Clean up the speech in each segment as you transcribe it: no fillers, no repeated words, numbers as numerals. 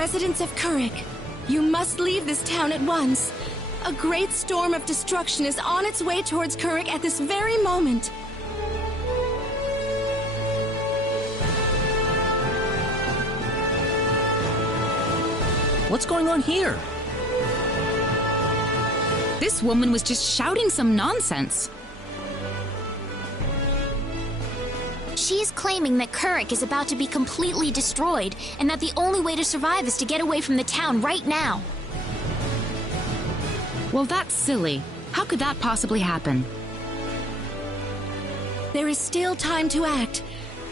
Residents of Kurik, you must leave this town at once. A great storm of destruction is on its way towards Kurik at this very moment. What's going on here? This woman was just shouting some nonsense. She's claiming that Kurik is about to be completely destroyed, and that the only way to survive is to get away from the town right now. Well, that's silly. How could that possibly happen? There is still time to act.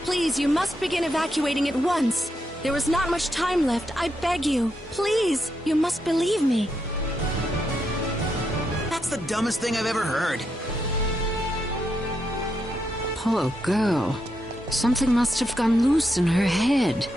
Please, you must begin evacuating at once. There is not much time left, I beg you. Please, you must believe me. That's the dumbest thing I've ever heard. Poor girl. Something must have gone loose in her head.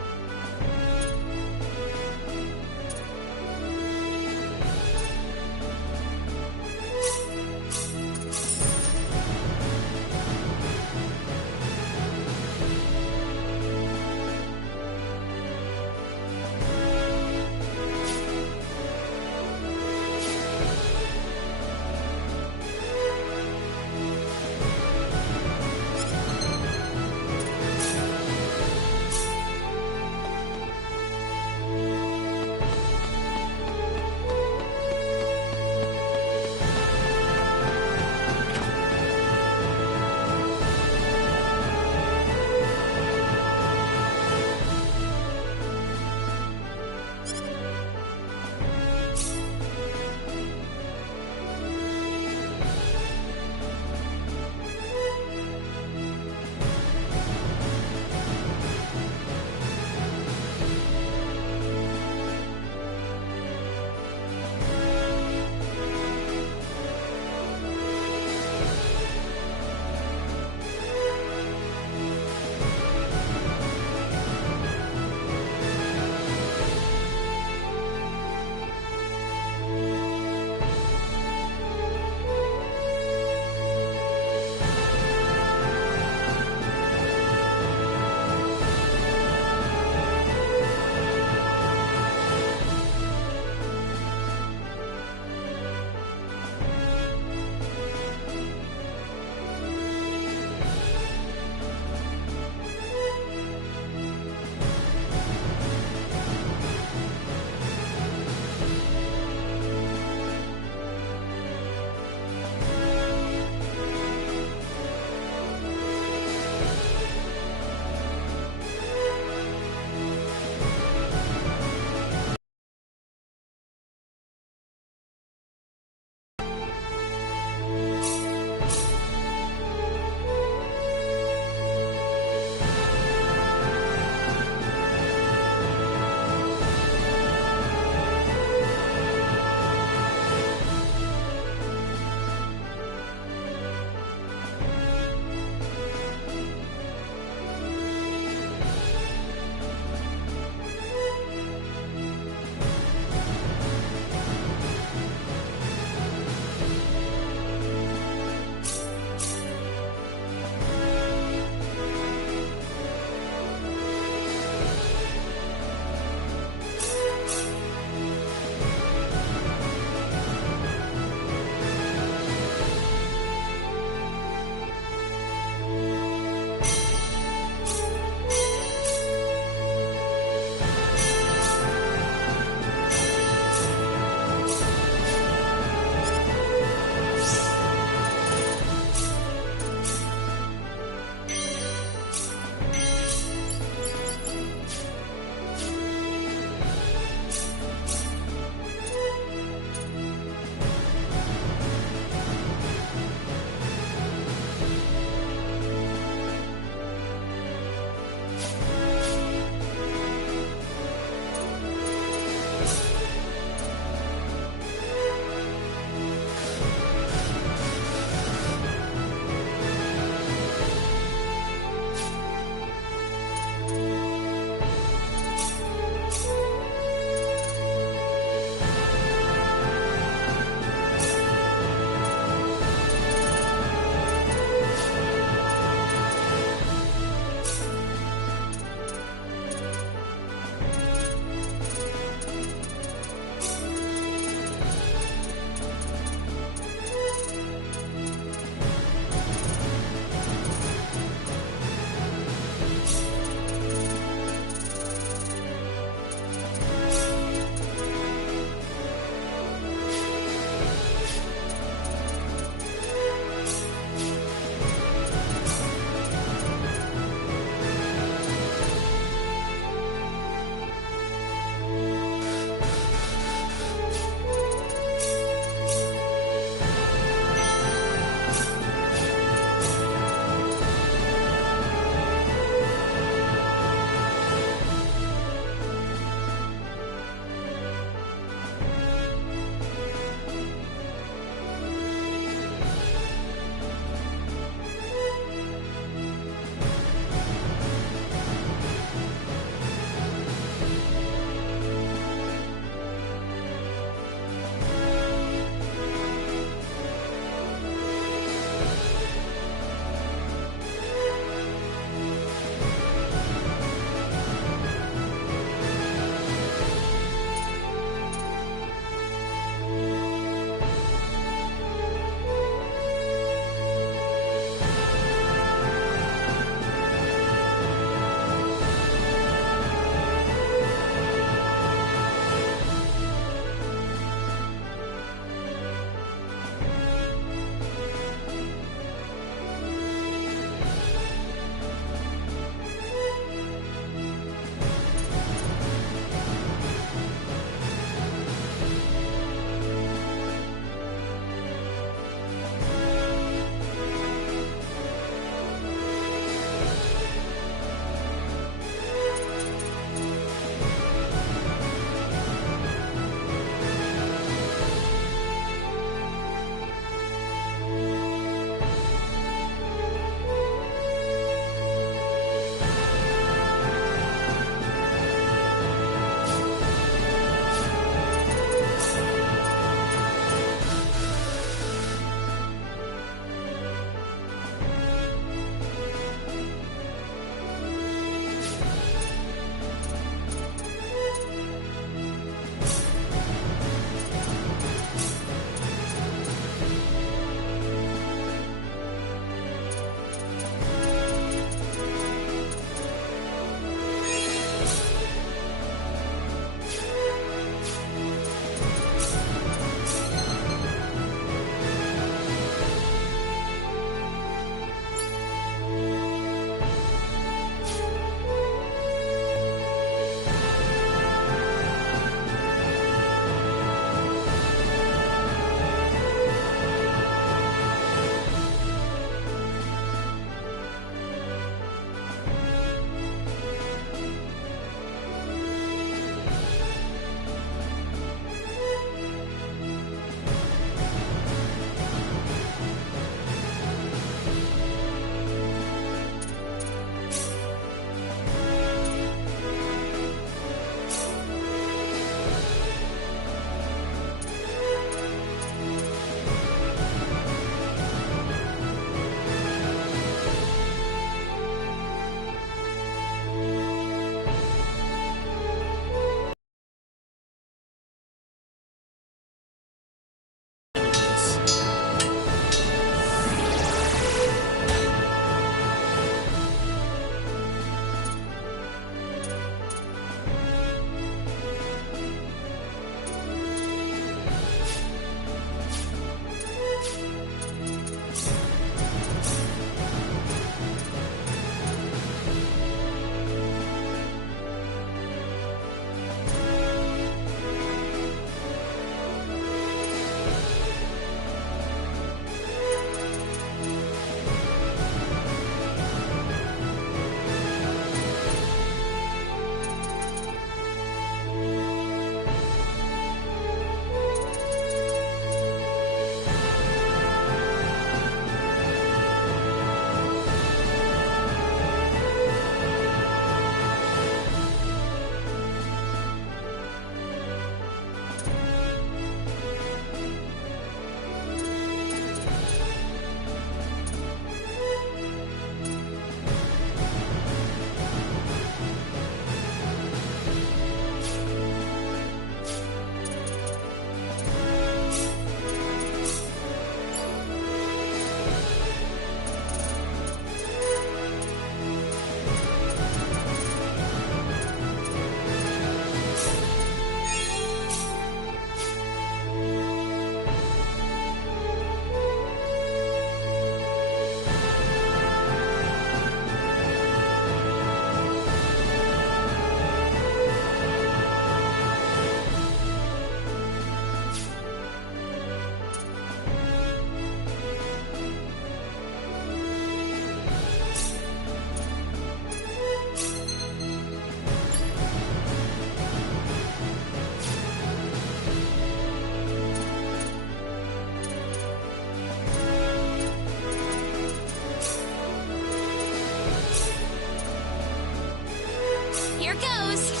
Here goes!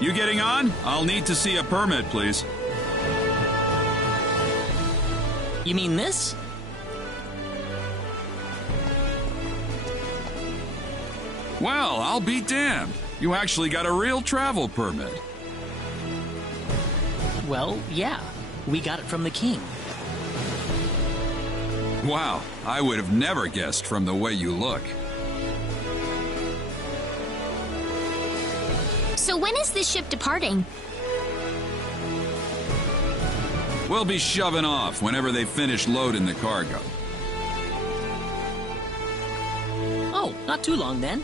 You getting on? I'll need to see a permit, please. You mean this? Well, I'll be damned. You actually got a real travel permit. Well, yeah. We got it from the king. Wow, I would have never guessed from the way you look. So when is this ship departing? We'll be shoving off whenever they finish loading the cargo. Oh, not too long then.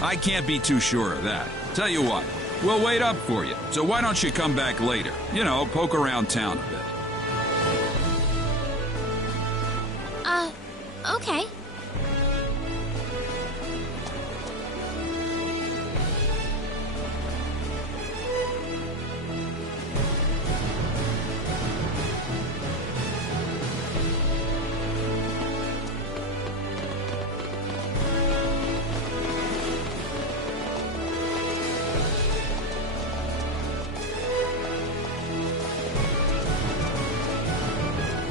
I can't be too sure of that. Tell you what, We'll wait up for you. So why don't you come back later? You know, poke around town a bit. Okay.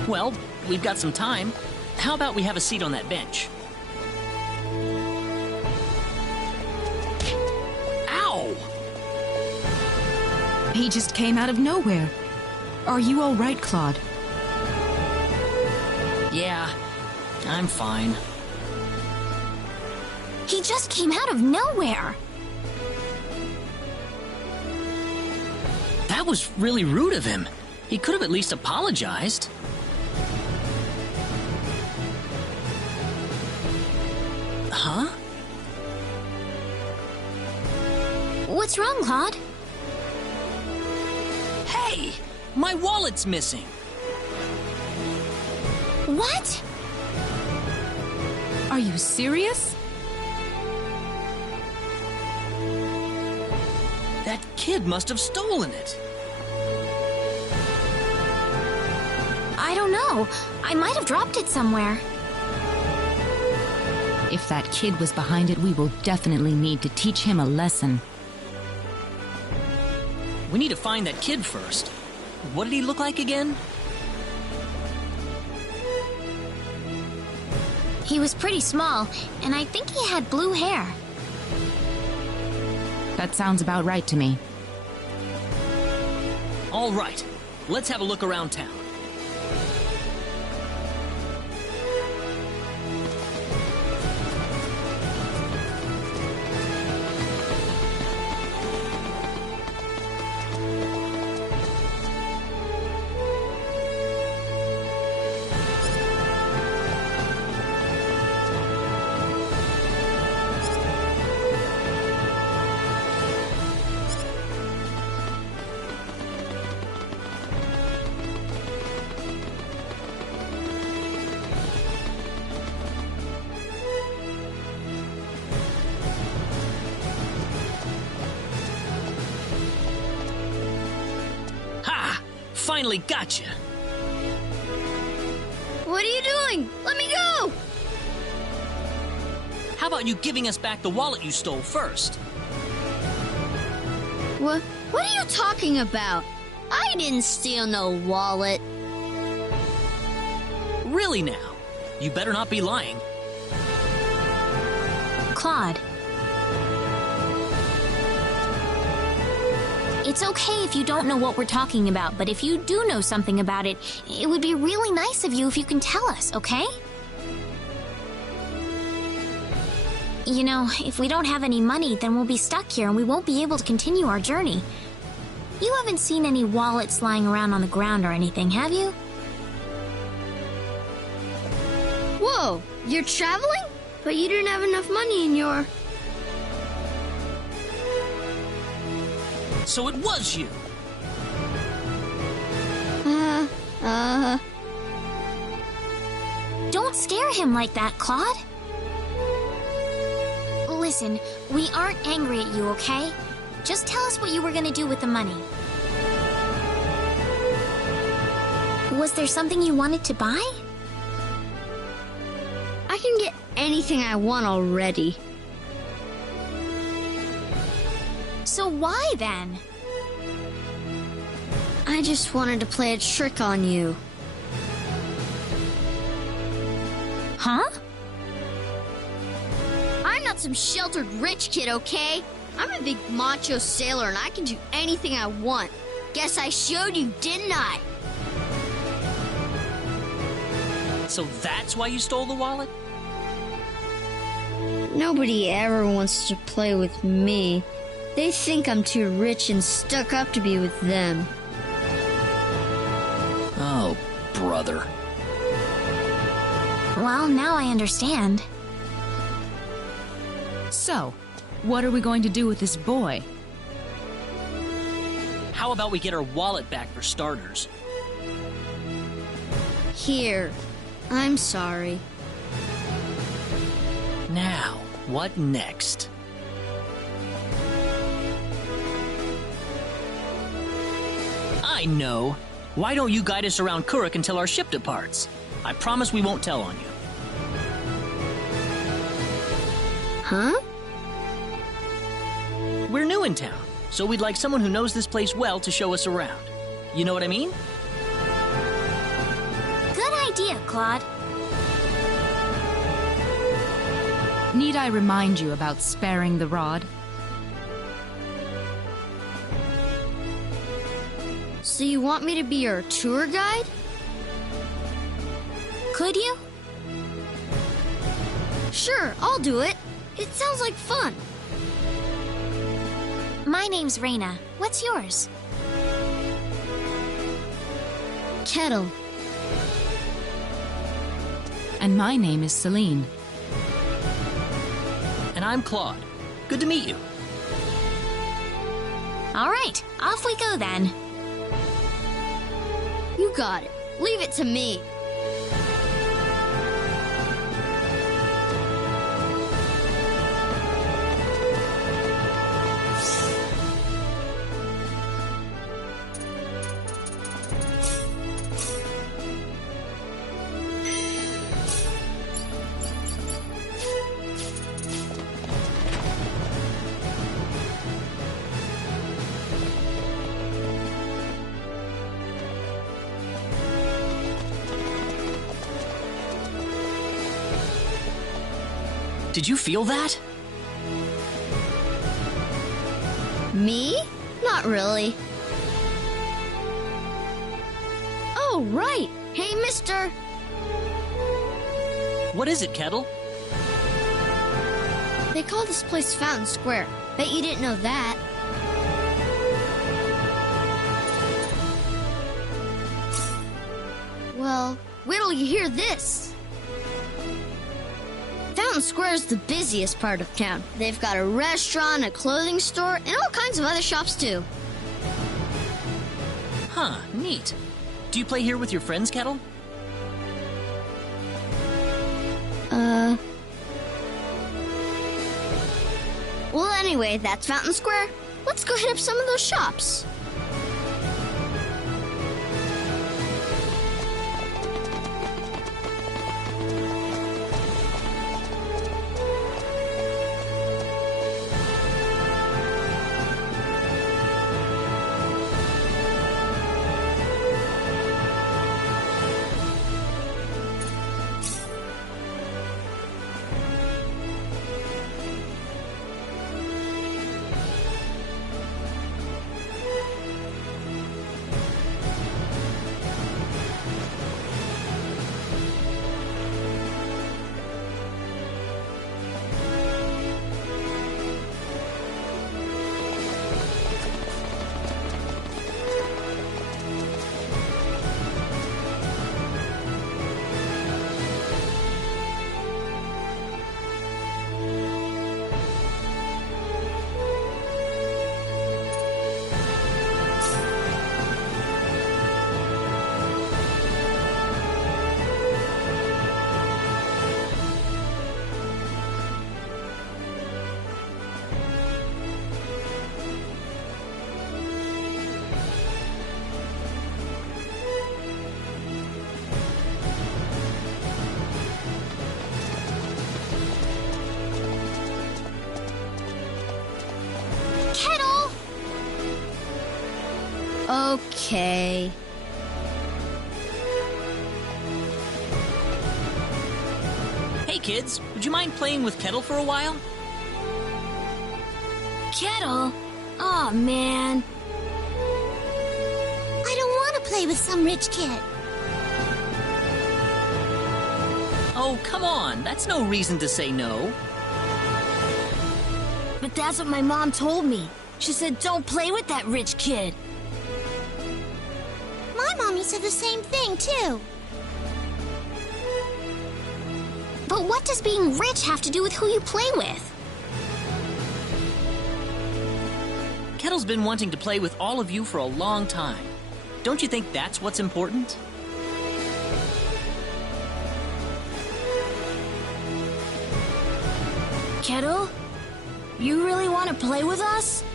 Well, we've got some time. How about we have a seat on that bench? Ow! He just came out of nowhere. Are you all right, Claude? Yeah, I'm fine. He just came out of nowhere. That was really rude of him. He could have at least apologized. Huh? What's wrong, Claude? Hey! My wallet's missing! What? Are you serious? That kid must have stolen it. I don't know. I might have dropped it somewhere. If that kid was behind it, we will definitely need to teach him a lesson. We need to find that kid first. What did he look like again? He was pretty small, and I think he had blue hair. That sounds about right to me. All right, let's have a look around town. Finally gotcha! What are you doing? Let me go! How about you giving us back the wallet you stole first? What are you talking about? I didn't steal no wallet. Really now? You better not be lying. Claude. It's okay if you don't know what we're talking about, but if you do know something about it, it would be really nice of you if you can tell us, okay? You know, if we don't have any money, then we'll be stuck here and we won't be able to continue our journey. You haven't seen any wallets lying around on the ground or anything, have you? Whoa, you're traveling? But you didn't have enough money in your... So it was you! Don't scare him like that, Claude. Listen, we aren't angry at you, okay? Just tell us what you were gonna do with the money. Was there something you wanted to buy? I can get anything I want already. So why then? I just wanted to play a trick on you. Huh? I'm not some sheltered rich kid, okay? I'm a big macho sailor and I can do anything I want. Guess I showed you, didn't I? So that's why you stole the wallet? Nobody ever wants to play with me. They think I'm too rich and stuck up to be with them. Oh, brother. Well, now I understand. So, what are we going to do with this boy? How about we get our wallet back for starters? Here. I'm sorry. Now, what next? I know. Why don't you guide us around Kuruk until our ship departs? I promise we won't tell on you. Huh? We're new in town, so we'd like someone who knows this place well to show us around. You know what I mean? Good idea, Claude. Need I remind you about sparing the rod? So you want me to be your tour guide? Could you? Sure, I'll do it. It sounds like fun. My name's Reina. What's yours? Kettle. And my name is Celine. And I'm Claude. Good to meet you. All right, off we go then. You got it. Leave it to me. Did you feel that? Me? Not really. Oh, right. Hey, mister. What is it, Kettle? They call this place Fountain Square. Bet you didn't know that. Well, wait till you hear this. Fountain Square is the busiest part of town. They've got a restaurant, a clothing store, and all kinds of other shops too. Huh, neat. Do you play here with your friends, Kettle? Well, anyway, that's Fountain Square. Let's go hit up some of those shops. Okay. Hey kids, would you mind playing with Kettle for a while? Kettle? Aw, man. I don't want to play with some rich kid. Oh, come on, that's no reason to say no. But that's what my mom told me. She said don't play with that rich kid. My mommy said the same thing, too. But what does being rich have to do with who you play with? Kettle's been wanting to play with all of you for a long time. Don't you think that's what's important? Kettle? You really want to play with us?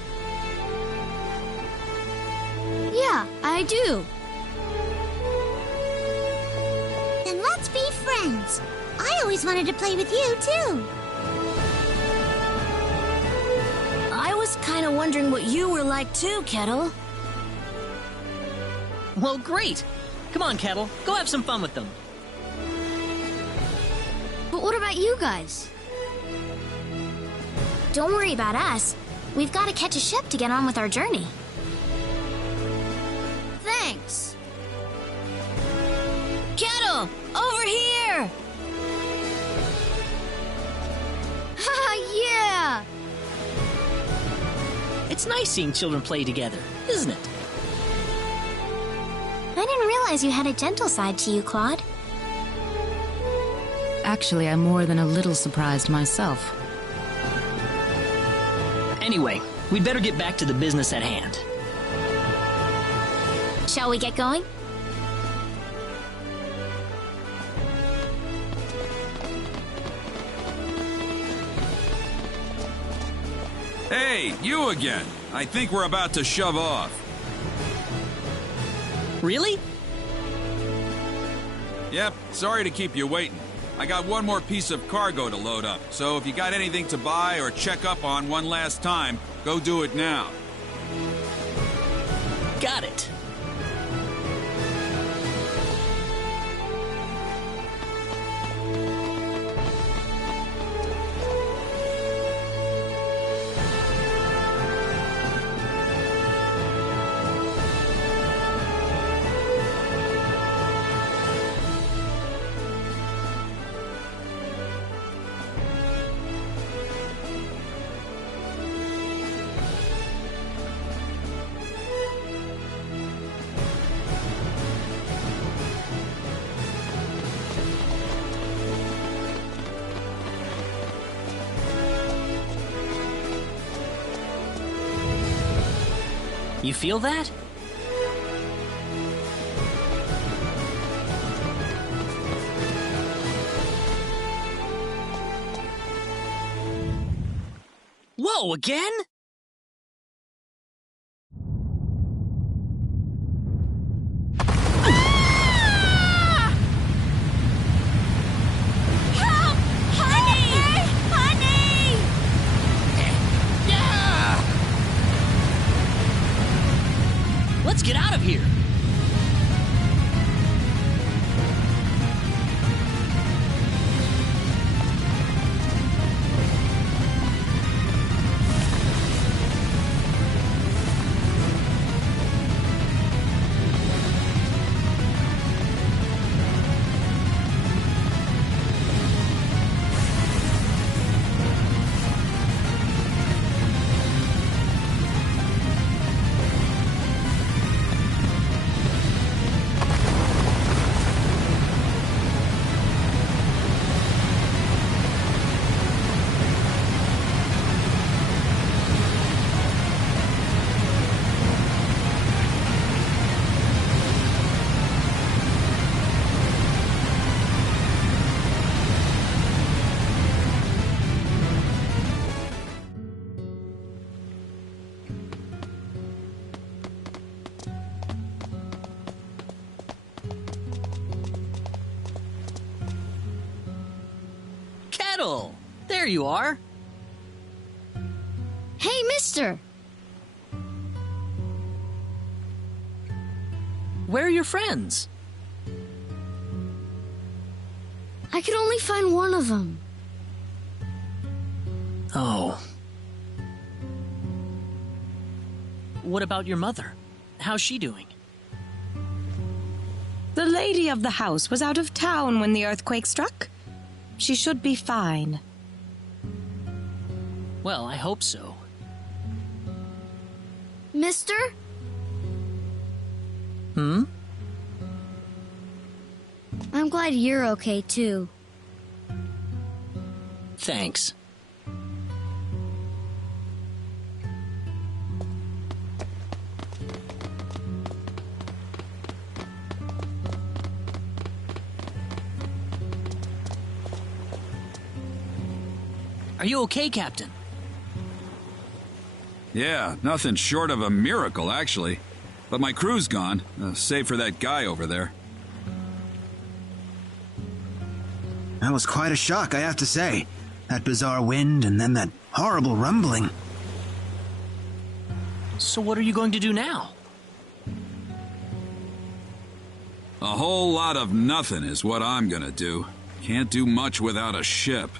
Yeah, I do. Then let's be friends. I always wanted to play with you, too. I was kind of wondering what you were like too, Kettle. Well, great. Come on, Kettle. Go have some fun with them. But what about you guys? Don't worry about us. We've got to catch a ship to get on with our journey. Thanks. Kettle, over here! Haha, yeah! It's nice seeing children play together, isn't it? I didn't realize you had a gentle side to you, Claude. Actually, I'm more than a little surprised myself. Anyway, we'd better get back to the business at hand. Shall we get going? Hey, you again. I think we're about to shove off. Really? Yep, sorry to keep you waiting. I got one more piece of cargo to load up, so if you got anything to buy or check up on one last time, go do it now. Got it. You feel that? Whoa, again? Let's get out of here! Kettle! There you are! Hey, mister! Where are your friends? I could only find one of them. Oh. What about your mother? How's she doing? The lady of the house was out of town when the earthquake struck. She should be fine. Well, I hope so. Mister? Hmm? I'm glad you're okay, too. Thanks. Are you okay, Captain? Yeah, nothing short of a miracle, actually. But my crew's gone, save for that guy over there. That was quite a shock, I have to say. That bizarre wind and then that horrible rumbling. So what are you going to do now? A whole lot of nothing is what I'm gonna do. Can't do much without a ship.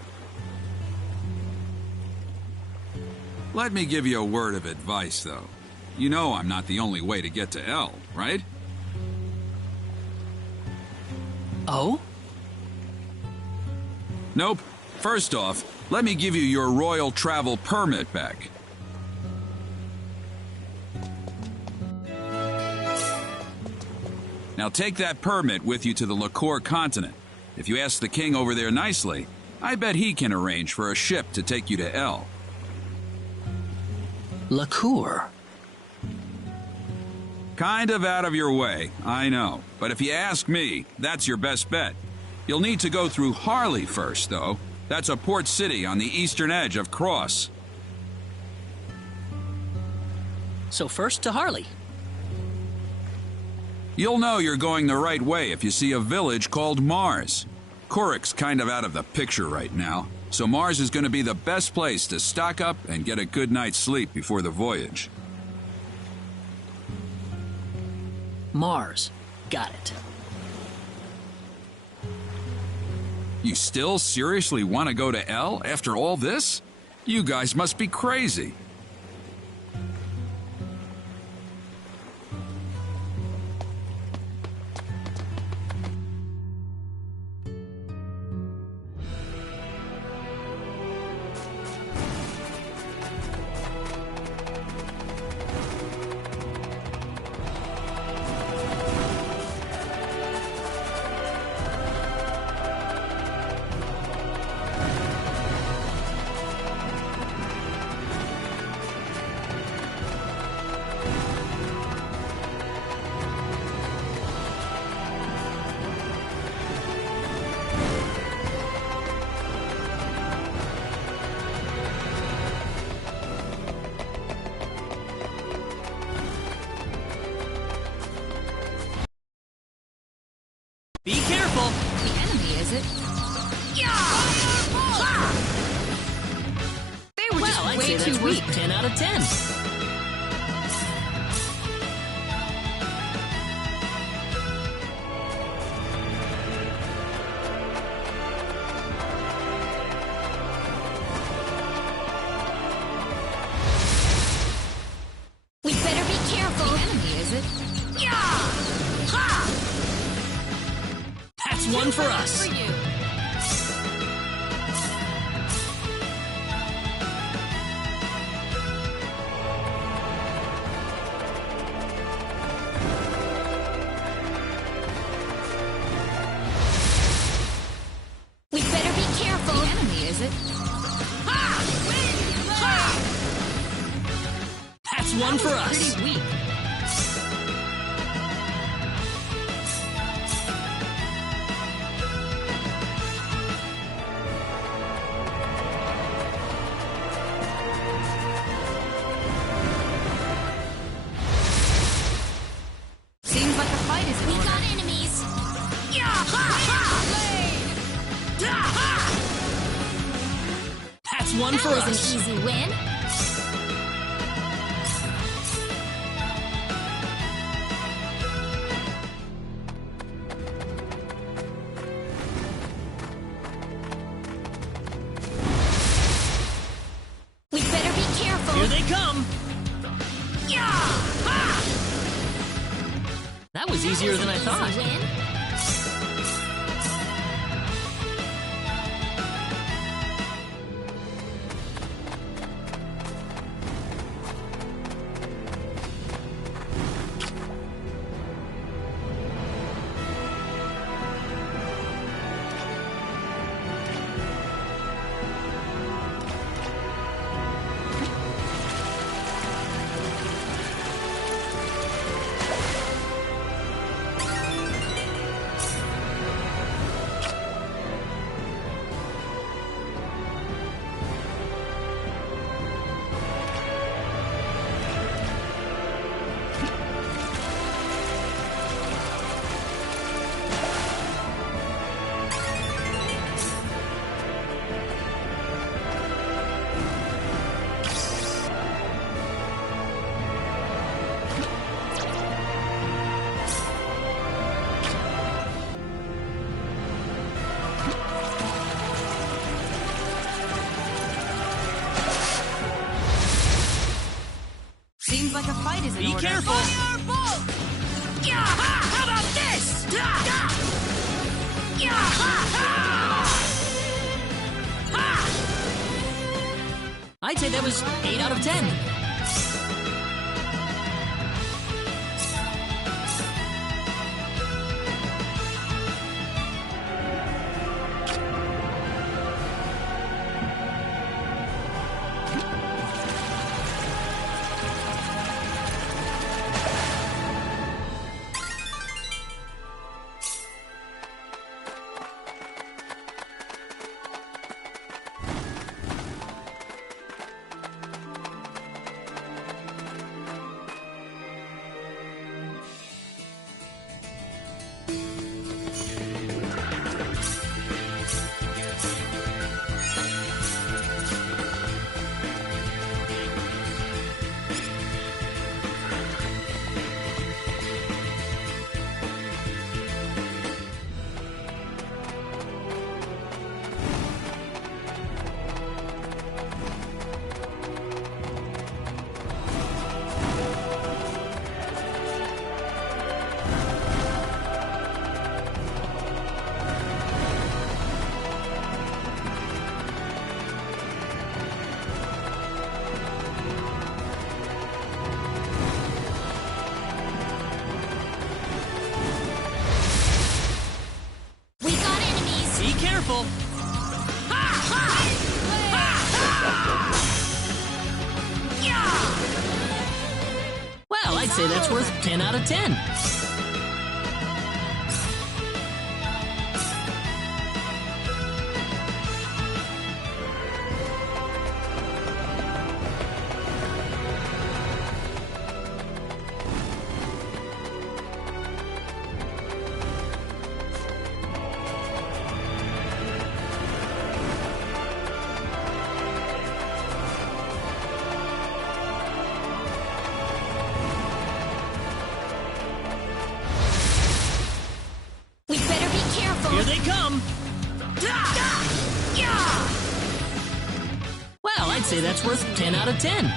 Let me give you a word of advice, though. You know I'm not the only way to get to El, right? Oh? Nope. First off, let me give you your royal travel permit back. Now take that permit with you to the Lacour continent. If you ask the king over there nicely, I bet he can arrange for a ship to take you to El. Lacour? Kind of out of your way, I know. But if you ask me, that's your best bet. You'll need to go through Harley first, though. That's a port city on the eastern edge of Cross. So first to Harley. You'll know you're going the right way if you see a village called Mars. Kuruk's kind of out of the picture right now, so Mars is going to be the best place to stock up and get a good night's sleep before the voyage. Mars. Got it. You still seriously want to go to El after all this? You guys must be crazy. Be careful! The enemy, is it? They were just I'd say way that's too worth weak. 10 out of 10. We better be careful. The enemy, is it? That's one for us. For you. We better be careful. The enemy, is it? That's one for us. Pretty weak. Seems like a fight is in We order. got enemies. That's one for That was us. an easy win. We better be careful. Here they come. That was easier than I thought. Easy win. like a fight is in Be order. careful! Firebolt! Yeah! How about this? Yeah! I'd say that was 8 out of 10. Careful! Well, I'd say that's worth 10 out of 10. Here they come! Well, I'd say that's worth 10 out of 10.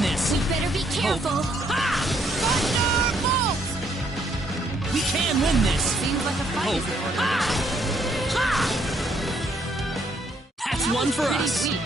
This. We better be careful. Thunderbolt! We can win this. Seems like a fight is in order. That's one for us. Weak.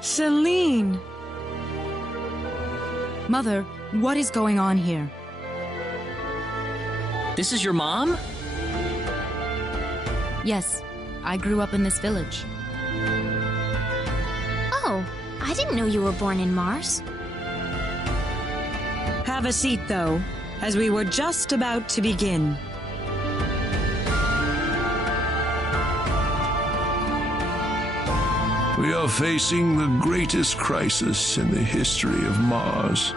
Celine! Mother, what is going on here? This is your mom? Yes, I grew up in this village. Oh, I didn't know you were born in Mars. Have a seat, though, as we were just about to begin. We are facing the greatest crisis in the history of Mars.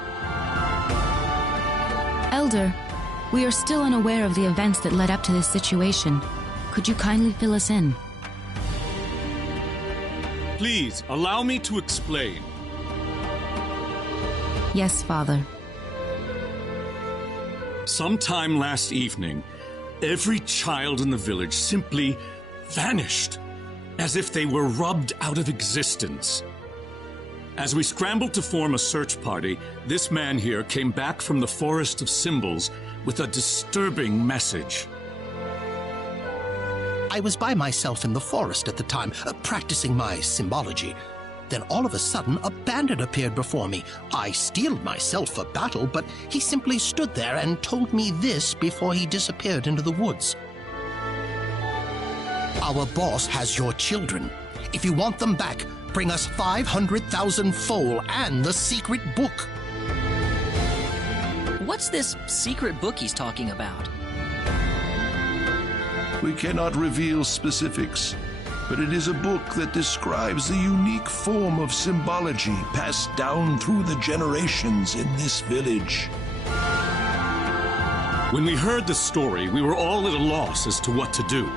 Elder, we are still unaware of the events that led up to this situation. Could you kindly fill us in? Please, allow me to explain. Yes, Father. Sometime last evening, every child in the village simply vanished, as if they were rubbed out of existence. As we scrambled to form a search party, this man here came back from the Forest of Symbols with a disturbing message. I was by myself in the forest at the time, practicing my symbology. Then all of a sudden, a bandit appeared before me. I steeled myself for battle, but he simply stood there and told me this before he disappeared into the woods. Our boss has your children. If you want them back, bring us 500,000 foal and the secret book. What's this secret book he's talking about? We cannot reveal specifics, but it is a book that describes the unique form of symbology passed down through the generations in this village. When we heard the story, we were all at a loss as to what to do.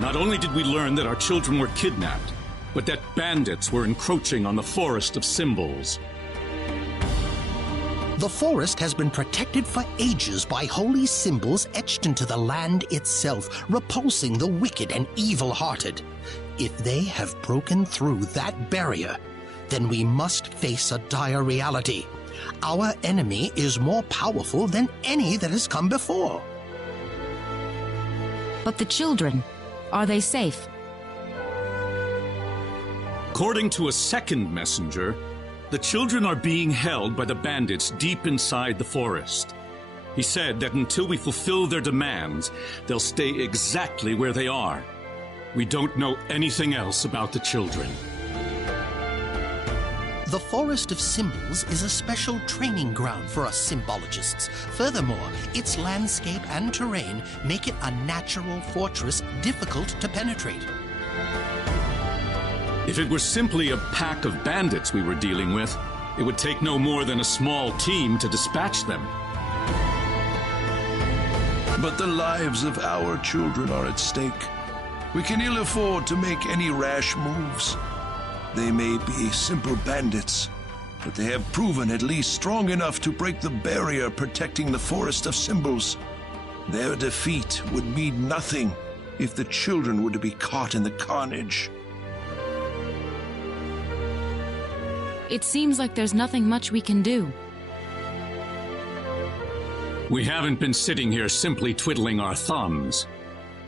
Not only did we learn that our children were kidnapped, but that bandits were encroaching on the Forest of Symbols. The forest has been protected for ages by holy symbols etched into the land itself, repulsing the wicked and evil-hearted. If they have broken through that barrier, then we must face a dire reality. Our enemy is more powerful than any that has come before. But the children, are they safe? According to a second messenger, the children are being held by the bandits deep inside the forest. He said that until we fulfill their demands, they'll stay exactly where they are. We don't know anything else about the children. The Forest of Symbols is a special training ground for us symbologists. Furthermore, its landscape and terrain make it a natural fortress difficult to penetrate. If it were simply a pack of bandits we were dealing with, it would take no more than a small team to dispatch them. But the lives of our children are at stake. We can ill afford to make any rash moves. They may be simple bandits, but they have proven at least strong enough to break the barrier protecting the Forest of Symbols. Their defeat would mean nothing if the children were to be caught in the carnage. It seems like there's nothing much we can do. We haven't been sitting here simply twiddling our thumbs.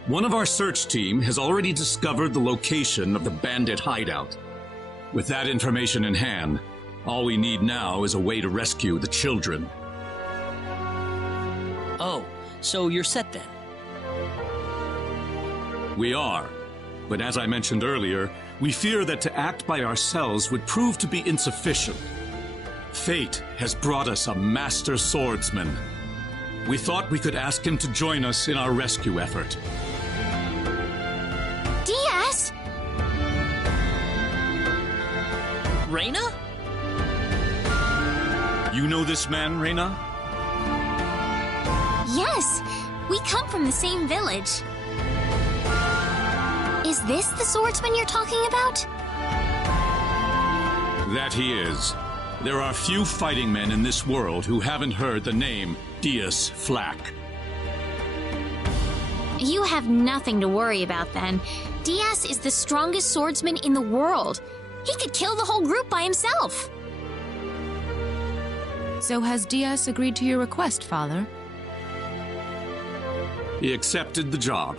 One of our search team has already discovered the location of the bandit hideout. With that information in hand, all we need now is a way to rescue the children. Oh, so you're set then? We are. But as I mentioned earlier, we fear that to act by ourselves would prove to be insufficient. Fate has brought us a master swordsman. We thought we could ask him to join us in our rescue effort. Diaz! Reyna? You know this man, Reyna? Yes, we come from the same village. Is this the swordsman you're talking about? That he is. There are few fighting men in this world who haven't heard the name Diaz Flack. You have nothing to worry about then. Diaz is the strongest swordsman in the world. He could kill the whole group by himself. So has Diaz agreed to your request, Father? He accepted the job.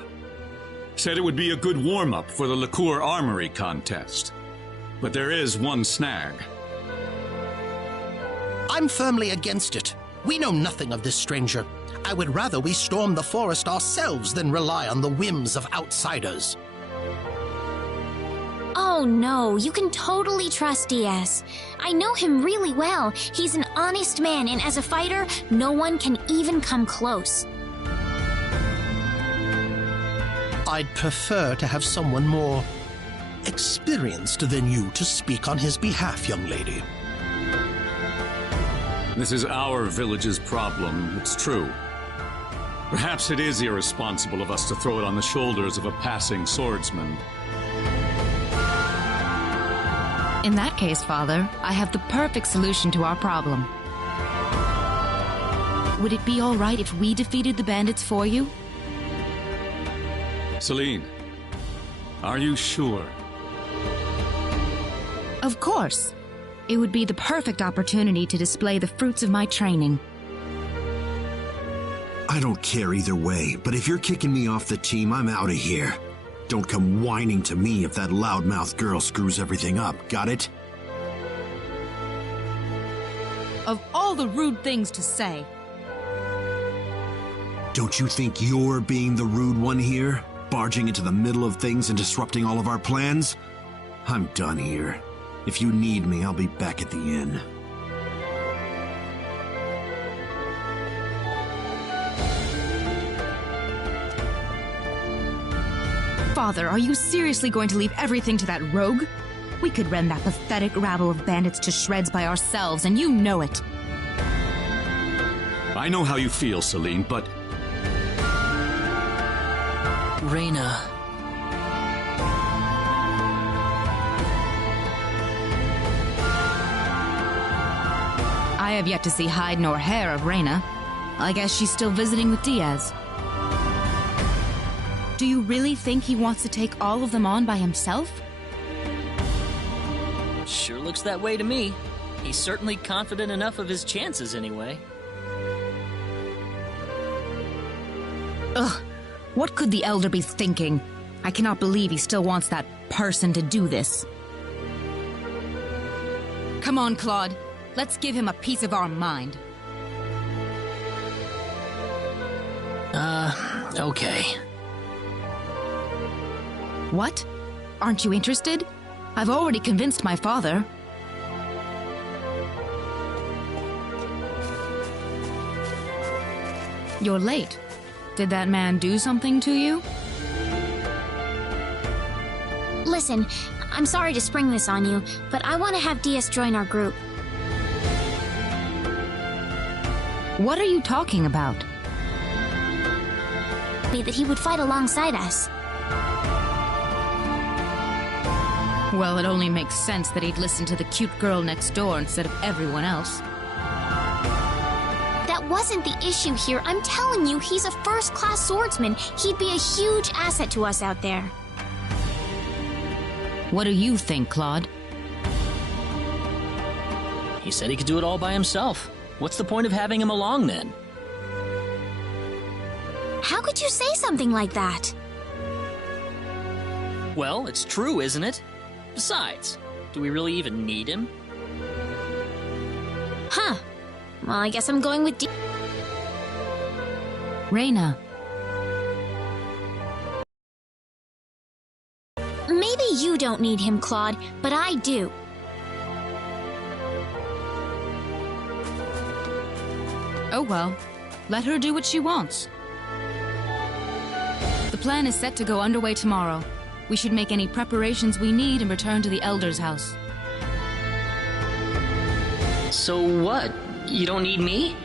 Said it would be a good warm-up for the Liqueur Armory contest. But there is one snag. I'm firmly against it. We know nothing of this stranger. I would rather we storm the forest ourselves than rely on the whims of outsiders. Oh no, you can totally trust Diaz. I know him really well. He's an honest man, and as a fighter, no one can even come close. I'd prefer to have someone more experienced than you to speak on his behalf, young lady. This is our village's problem, it's true. Perhaps it is irresponsible of us to throw it on the shoulders of a passing swordsman. In that case, Father, I have the perfect solution to our problem. Would it be all right if we defeated the bandits for you? Celine, are you sure? Of course. It would be the perfect opportunity to display the fruits of my training. I don't care either way, but if you're kicking me off the team, I'm out of here. Don't come whining to me if that loudmouth girl screws everything up, got it? Of all the rude things to say. Don't you think you're being the rude one here? Barging into the middle of things and disrupting all of our plans? I'm done here. If you need me, I'll be back at the inn. Father, are you seriously going to leave everything to that rogue? We could rend that pathetic rabble of bandits to shreds by ourselves, and you know it. I know how you feel, Celine, but... Reyna... I have yet to see hide nor hair of Reyna. I guess she's still visiting with Diaz. Do you really think he wants to take all of them on by himself? Sure looks that way to me. He's certainly confident enough of his chances anyway. Ugh, what could the Elder be thinking? I cannot believe he still wants that person to do this. Come on, Claude. Let's give him a piece of our mind. Okay. What? Aren't you interested? I've already convinced my father. You're late. Did that man do something to you? Listen, I'm sorry to spring this on you, but I want to have Diaz join our group. What are you talking about? That he would fight alongside us. Well, it only makes sense that he'd listen to the cute girl next door instead of everyone else. That wasn't the issue here. I'm telling you, he's a first-class swordsman. He'd be a huge asset to us out there. What do you think, Claude? He said he could do it all by himself. What's the point of having him along, then? How could you say something like that? Well, it's true, isn't it? Besides, do we really even need him? Huh. Well, I guess I'm going with Reyna. Maybe you don't need him, Claude, but I do. Oh well, let her do what she wants. The plan is set to go underway tomorrow. We should make any preparations we need and return to the Elder's house. So what? You don't need me?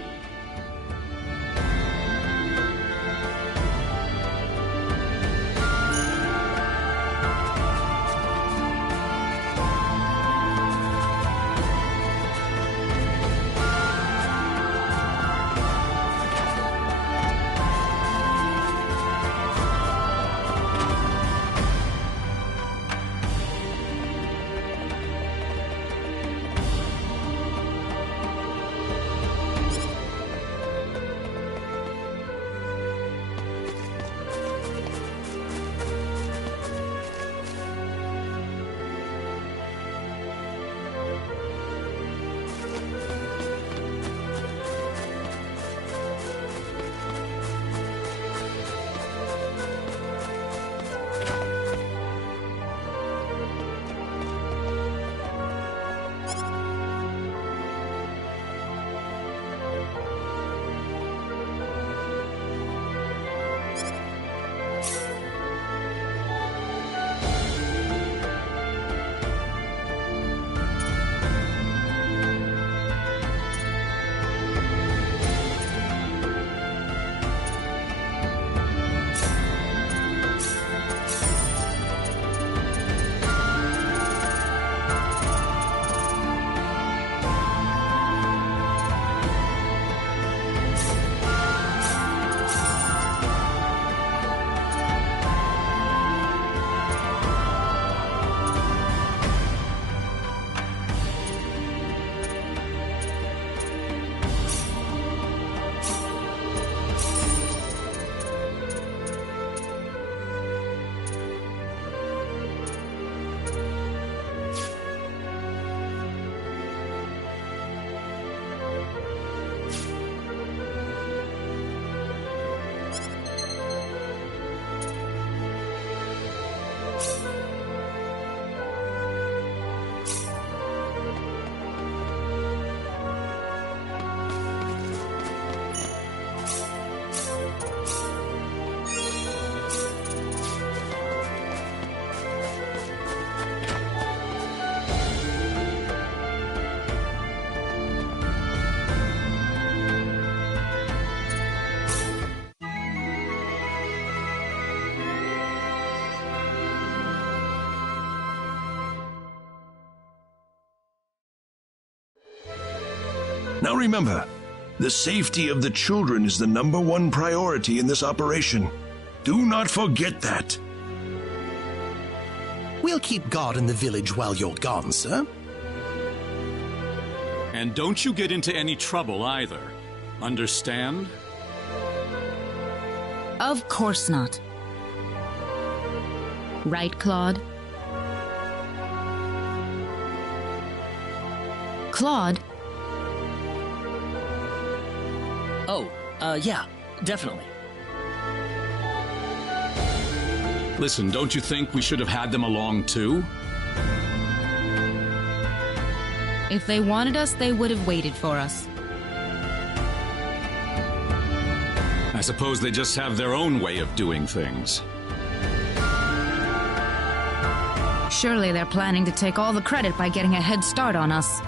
Now remember, the safety of the children is the #1 priority in this operation. Do not forget that. We'll keep guard in the village while you're gone, sir. And don't you get into any trouble either. Understand? Of course not. Right, Claude? Claude? Oh, yeah, definitely. Listen, don't you think we should have had them along too? If they wanted us, they would have waited for us. I suppose they just have their own way of doing things. Surely they're planning to take all the credit by getting a head start on us.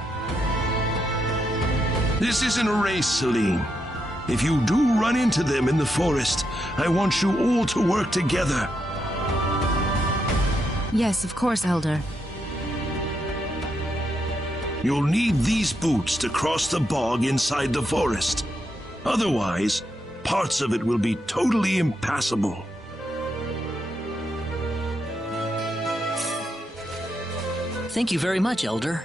This isn't a race, Celine. If you do run into them in the forest, I want you all to work together. Yes, of course, Elder. You'll need these boots to cross the bog inside the forest. Otherwise, parts of it will be totally impassable. Thank you very much, Elder.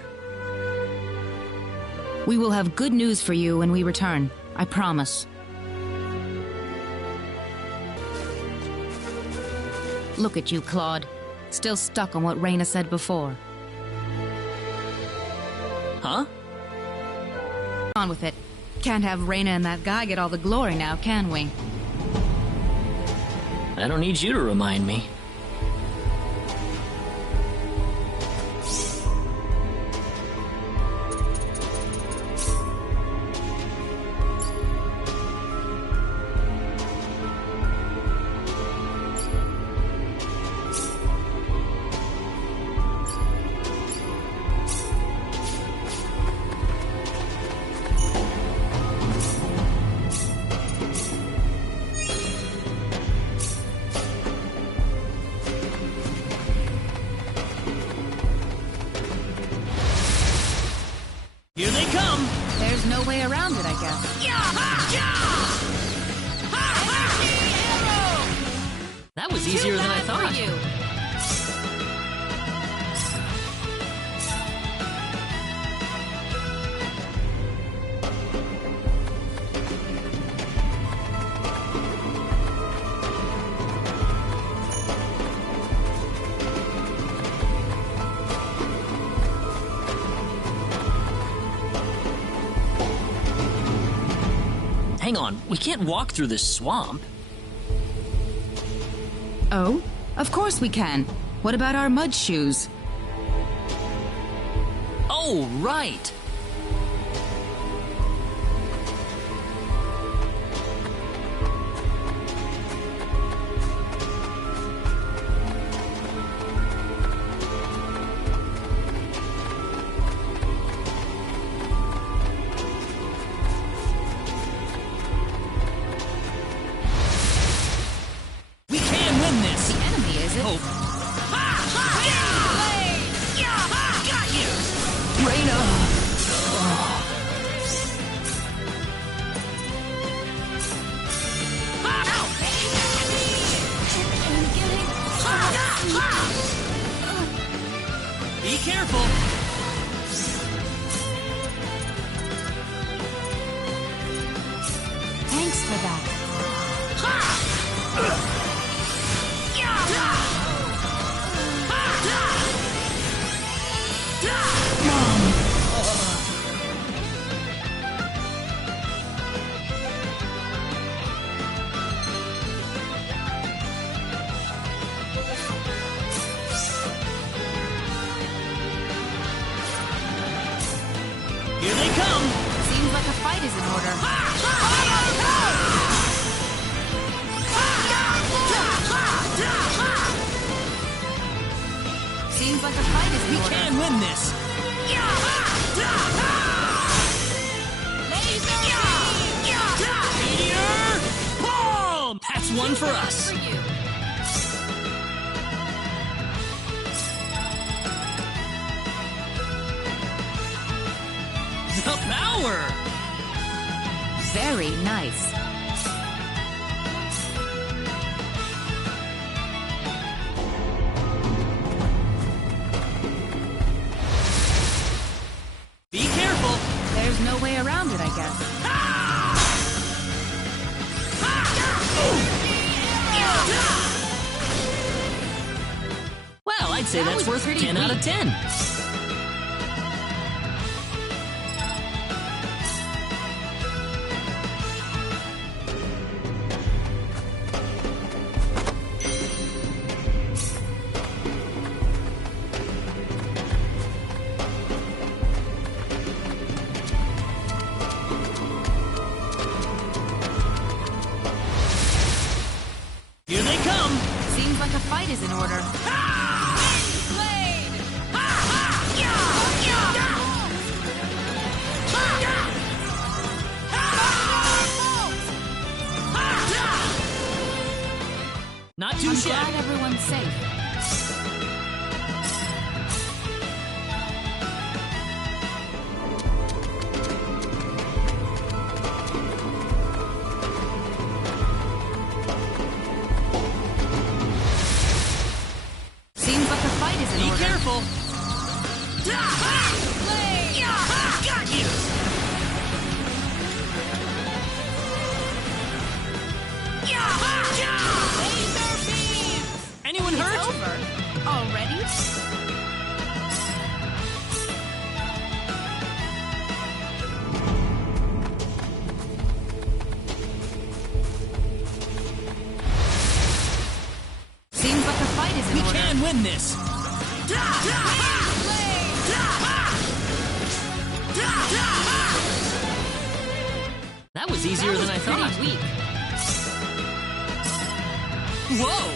We will have good news for you when we return. I promise. Look at you, Claude. Still stuck on what Reyna said before. Huh? On with it. Can't have Reyna and that guy get all the glory now, can we? I don't need you to remind me. Here they come! There's no way around it, I guess. That was easier than I thought. Hang on, we can't walk through this swamp. Oh? Of course we can. What about our mud shoes? Oh, right! Be careful! Thanks for that. Here they come! Seems like a fight is in order. Seems like a fight is in order. We can win this! Meteor! Palm! That's one for us! The power! Very nice. Be careful! There's no way around it, I guess. Well, I'd say That that's was worth pretty 10 out of weak. 10. Here they come! Seems like a fight is in order. Not too I'm shabby. glad everyone's safe. Seems like a fight is in Be order. careful! Got you! Anyone It's hurt? over. Already? Seems like a fight is in We order. can win this! That was easier than I thought. Pretty weak. Whoa!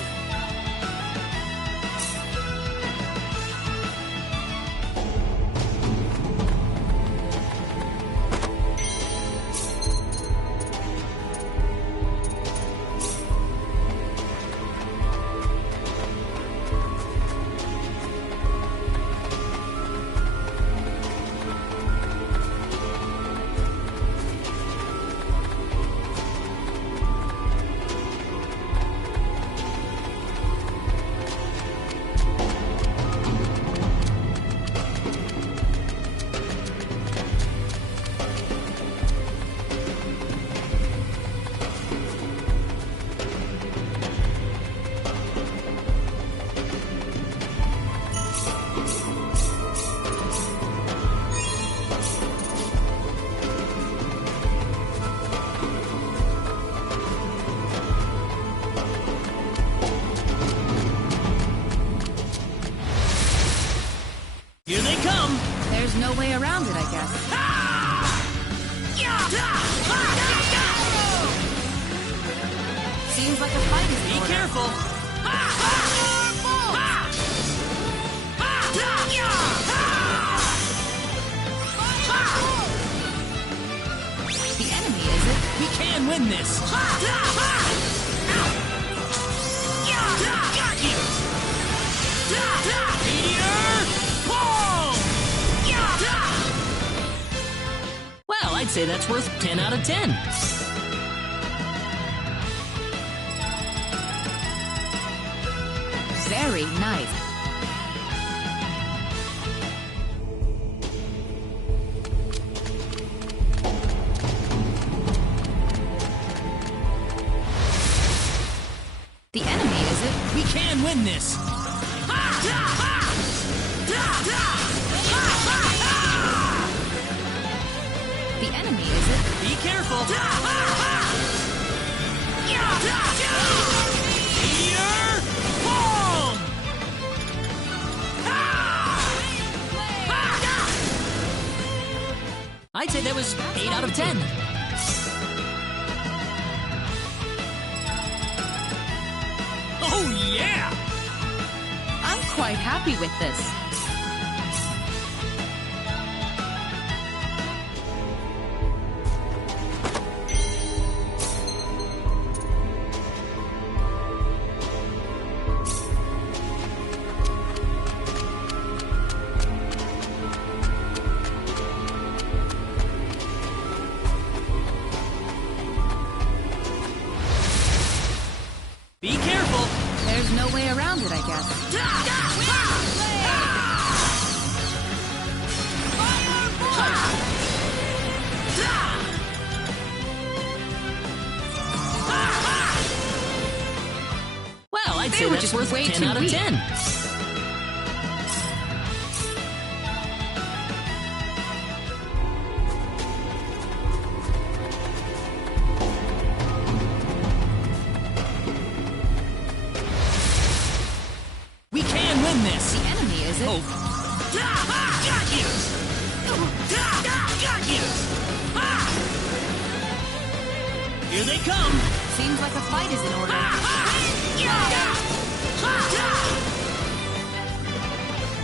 Here they come! There's no way around it, I guess. Seems like a fight is in Be order. careful! The enemy, is it? We can win this! Got you! Meteor! Boom! Well, I'd say that's worth 10 out of 10. Very nice. The enemy, is it? We can win this! The enemy, is it? Be careful! Meteor! Boom! I'd say that was 8 out of 10. Oh, yeah! I'm quite happy with this. Well, I'd They say were that's just worth way 10 too out of weak. 10. We can win this. The enemy, is it? Oh. Got you! Got you! Here they come! Seems like a fight is in order.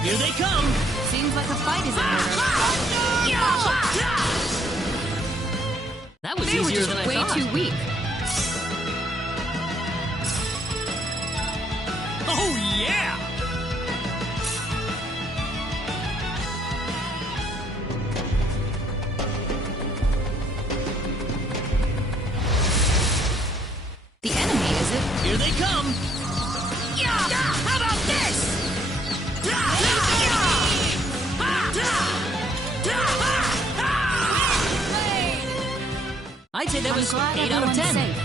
Here they come! Seems like a fight is in order. That was They were easier just than I way thought. too weak. Oh, yeah! The enemy, is it? Here they come! How about this? I'd say that was I'm glad 8 out of everyone's 10. safe.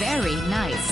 Very nice.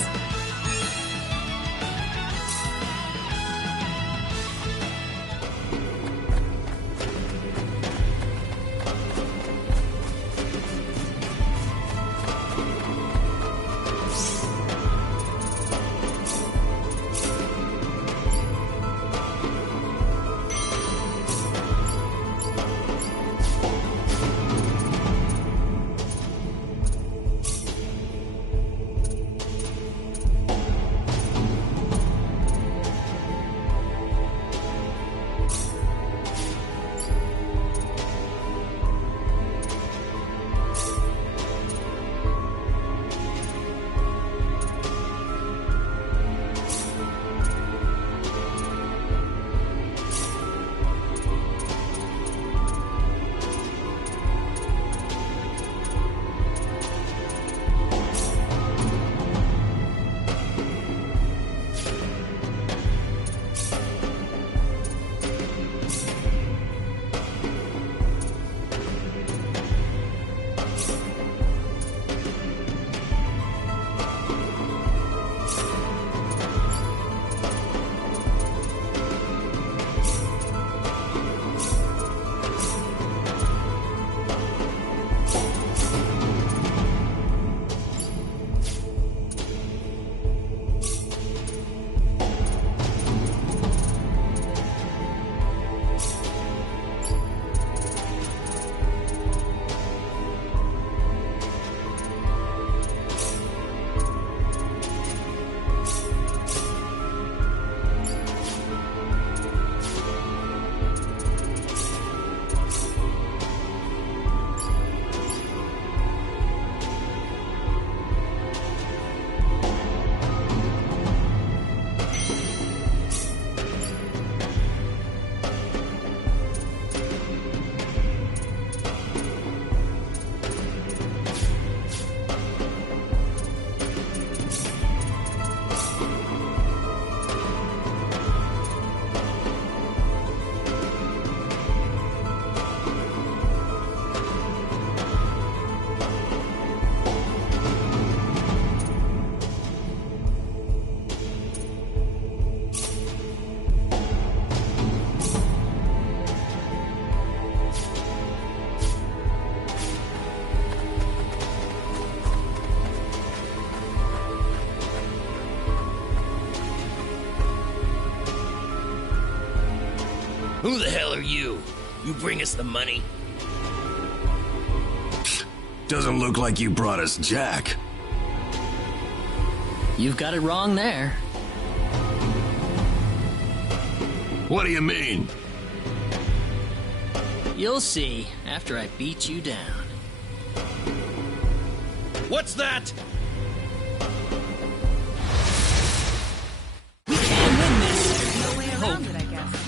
Who the hell are you? You bring us the money? Doesn't look like you brought us Jack. You've got it wrong there. What do you mean? You'll see after I beat you down. What's that? We can win this. No way around it, I guess.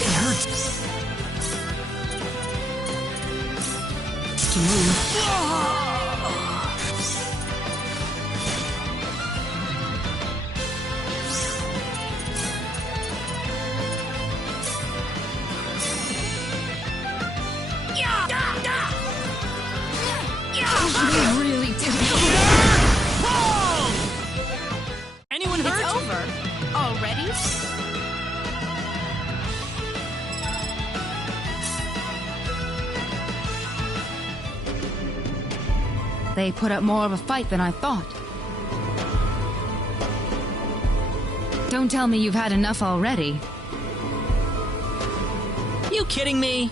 It hurts to move. They really did. Anyone hurt? It's over. Already? They put up more of a fight than I thought. Don't tell me you've had enough already. You kidding me?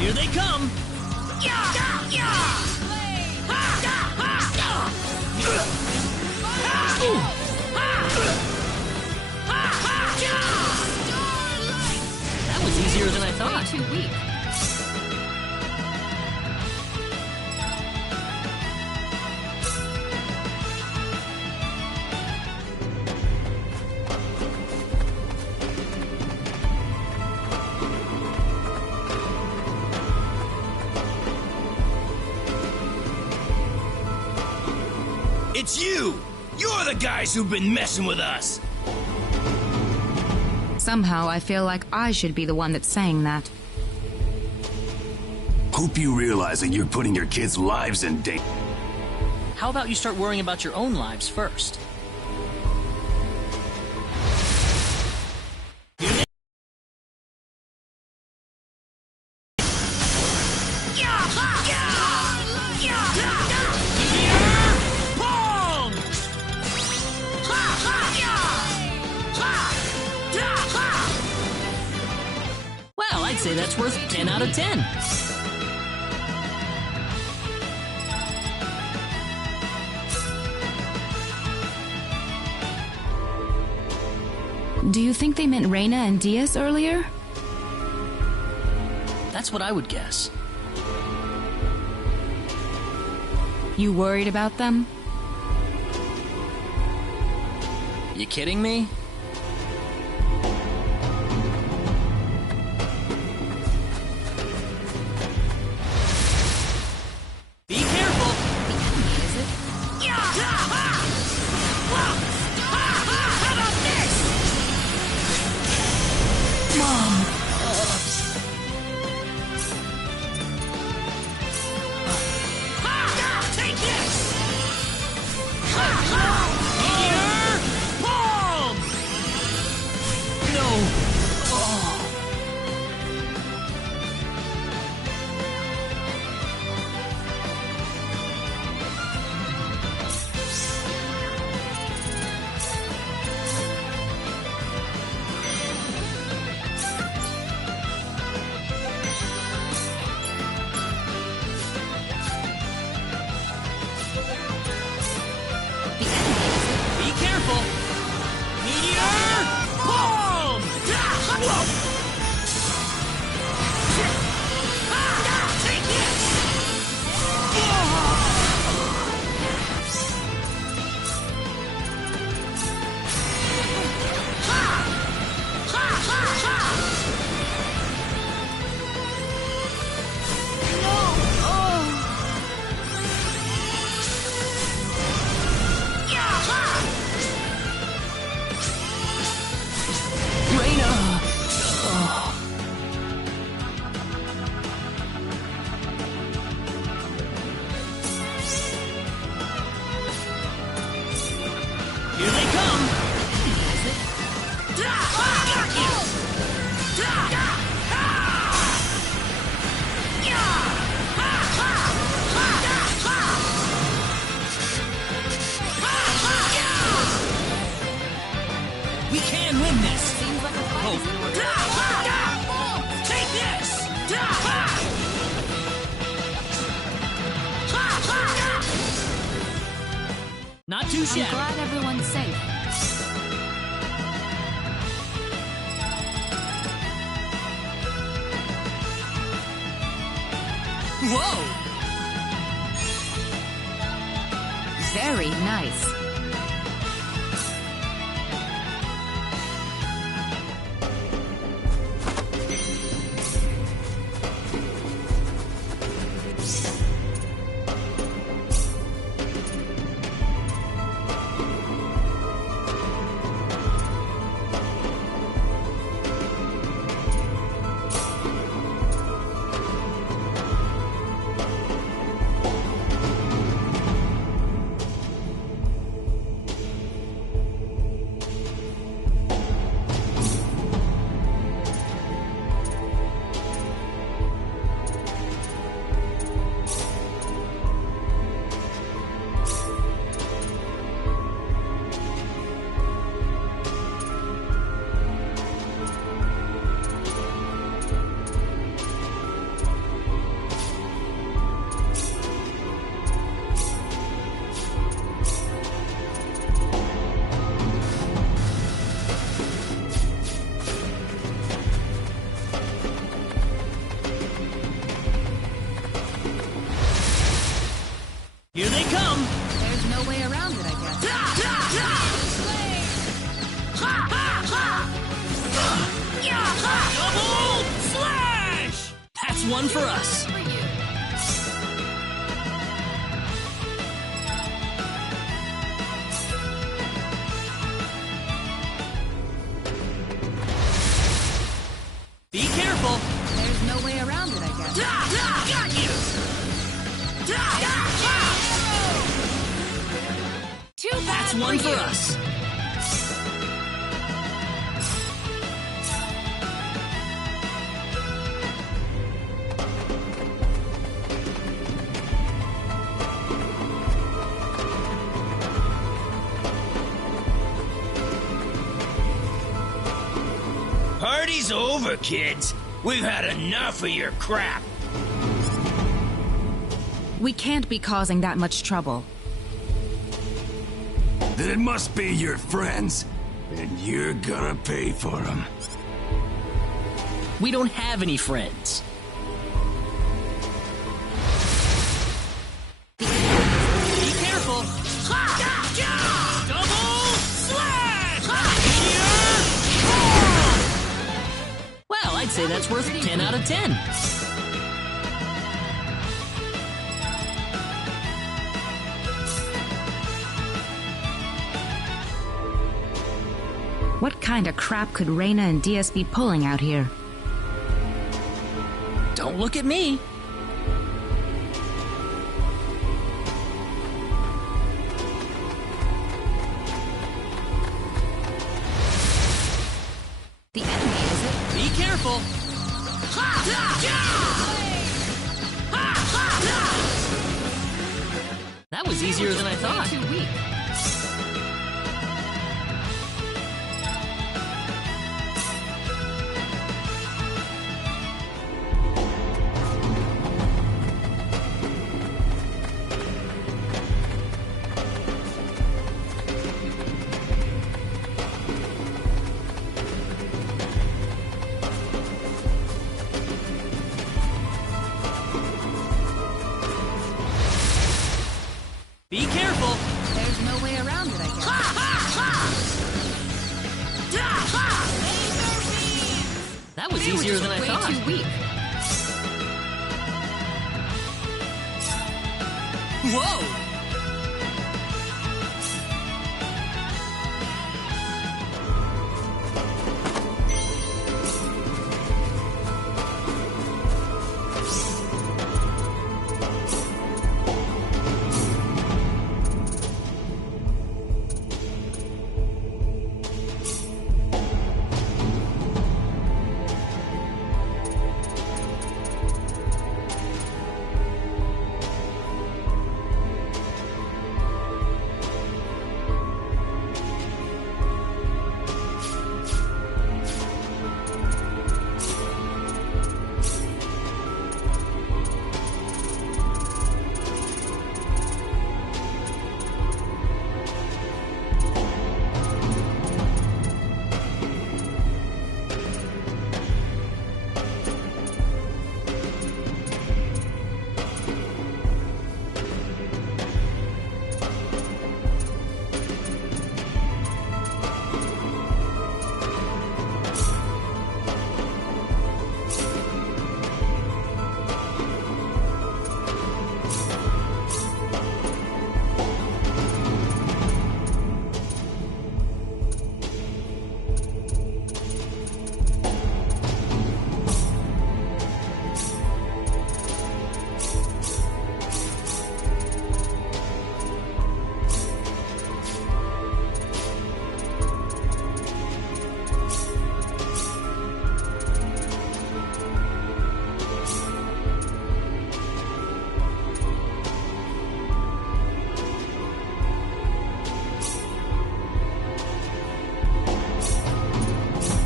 Here they come! That was easier than I thought. Too weak. It's you! You're the guys who've been messing with us! Somehow I feel like I should be the one that's saying that. Hope you realize that you're putting your kids' lives in danger. How about you start worrying about your own lives first? Well, I'd say that's worth 10 out of 10. Do you think they meant Reina and Diaz earlier? That's what I would guess. You worried about them? You kidding me? Be careful! The enemy, is it? How about this? Mom! Take this! Meteor Palm! No! Be careful! Meteor Palm! Take this! Reina! Here they come! Got you! We can win this! Seems like a fight. Take this! Not too I'm shabby. glad everyone's safe. Whoa! Very nice. Here they come! There's no way around it, I guess. Double slash! That's one for us! Be careful! There's no way around it, I guess. Got you! That's one for us! Party's over, kids. We've had enough of your crap. We can't be causing that much trouble. Then it must be your friends. And you're gonna pay for them. We don't have any friends. Be careful! Double slash! Well, I'd say that's worth 10 out of 10. What kind of crap could Reina and DS be pulling out here? Don't look at me. The enemy, is it? Be careful. That was easier than I thought. Too weak. Be careful. There's no way around it, I guess. That was easier than I thought. Way too weak. Whoa!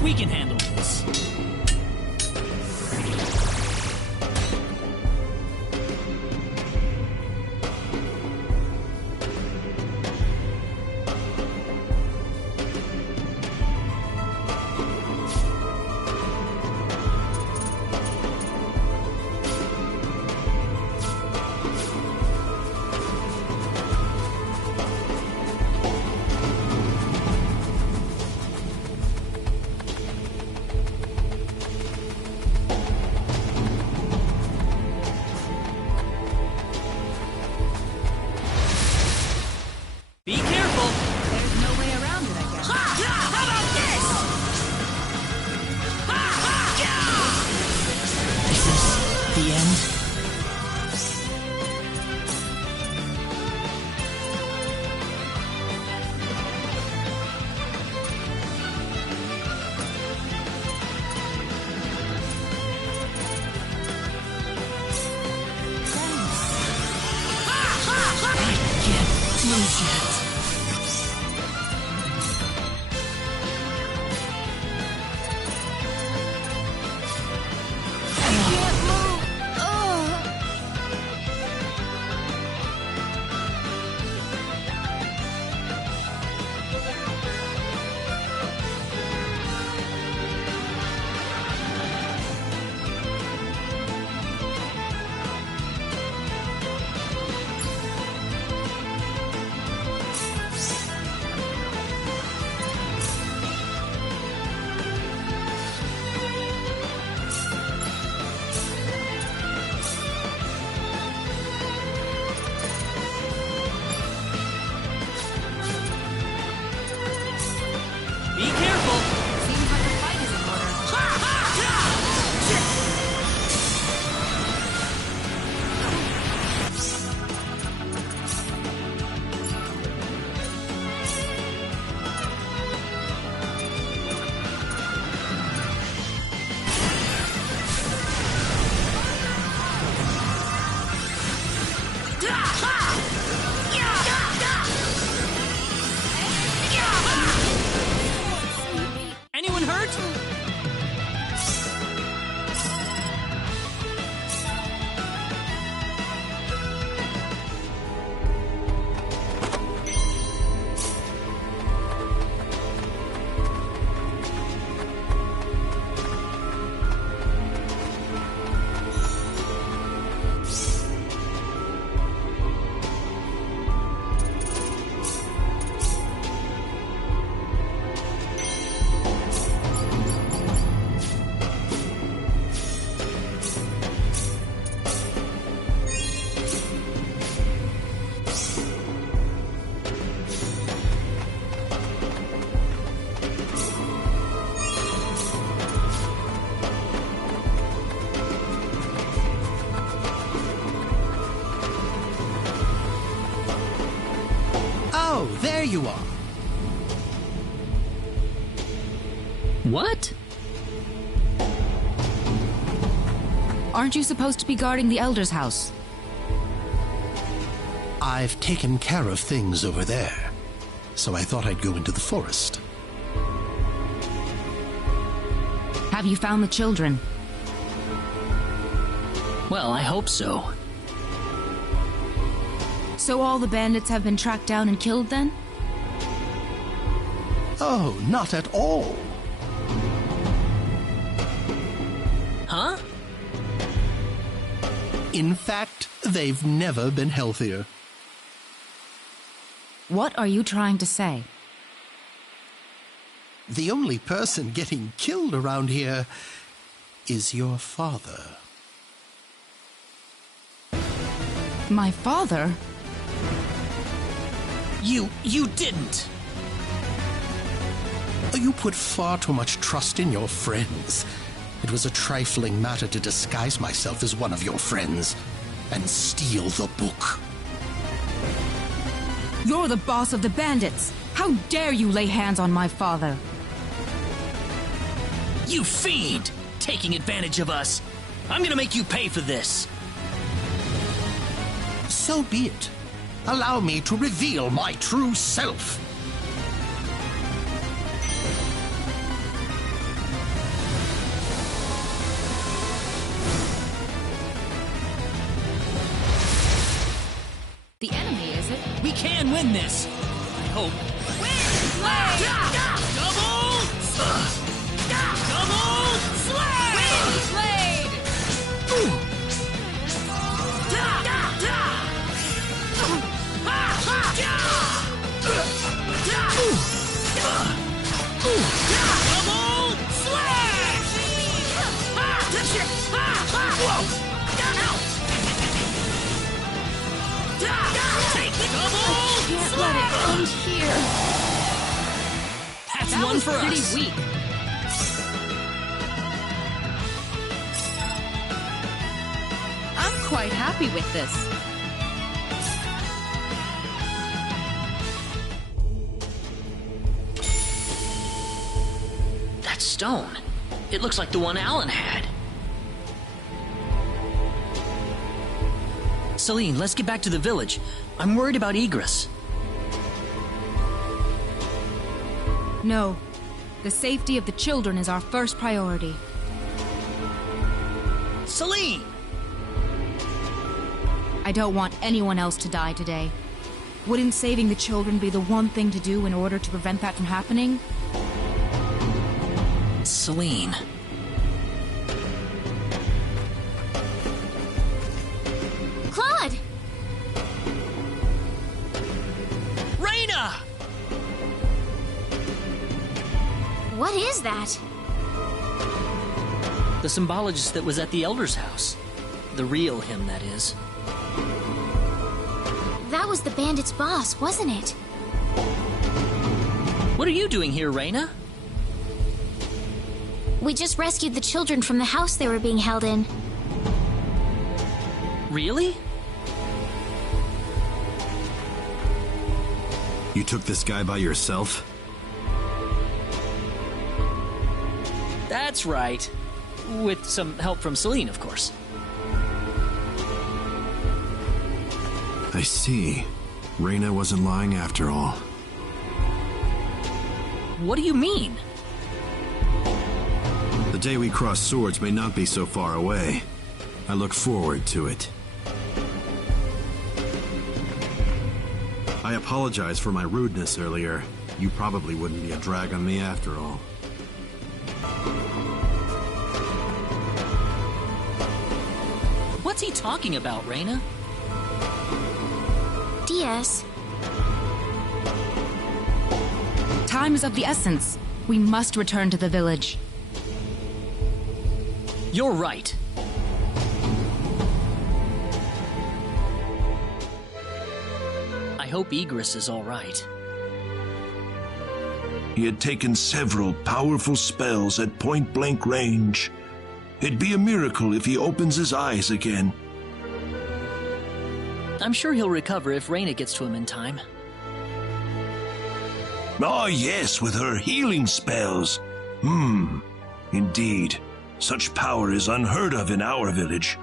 We can handle this. Be careful! There's no way around it, I guess. How about this? Is this the end? I can't lose yet. There you are. What? Aren't you supposed to be guarding the Elder's house? I've taken care of things over there, so I thought I'd go into the forest. Have you found the children? Well, I hope so. So all the bandits have been tracked down and killed then? Oh, not at all. Huh? In fact, they've never been healthier. What are you trying to say? The only person getting killed around here is your father. My father? You didn't! You put far too much trust in your friends. It was a trifling matter to disguise myself as one of your friends and steal the book. You're the boss of the bandits! How dare you lay hands on my father? You fiend! Taking advantage of us! I'm gonna make you pay for this! So be it. Allow me to reveal my true self. The enemy, is it? We can win this! I hope. Double slay! Can't let it end here. That's That one was for pretty us. weak. I'm quite happy with this. That stone. It looks like the one Alan had. Celine, let's get back to the village. I'm worried about Egress. No. The safety of the children is our first priority. Celine! I don't want anyone else to die today. Wouldn't saving the children be the one thing to do in order to prevent that from happening? Celine. Claude! Raina! What is that? The symbologist that was at the Elder's house. The real him, that is. That was the bandit's boss, wasn't it? What are you doing here, Raina? We just rescued the children from the house they were being held in. Really? You took this guy by yourself? That's right. With some help from Celine, of course. I see. Raina wasn't lying after all. What do you mean? The day we cross swords may not be so far away. I look forward to it. I apologize for my rudeness earlier. You probably wouldn't be a drag on me after all. What's he talking about, Raina? DS. Time is of the essence. We must return to the village. You're right. I hope Egress is all right. He had taken several powerful spells at point-blank range. It'd be a miracle if he opens his eyes again. I'm sure he'll recover if Raina gets to him in time. Ah, yes, with her healing spells. Indeed. Such power is unheard of in our village.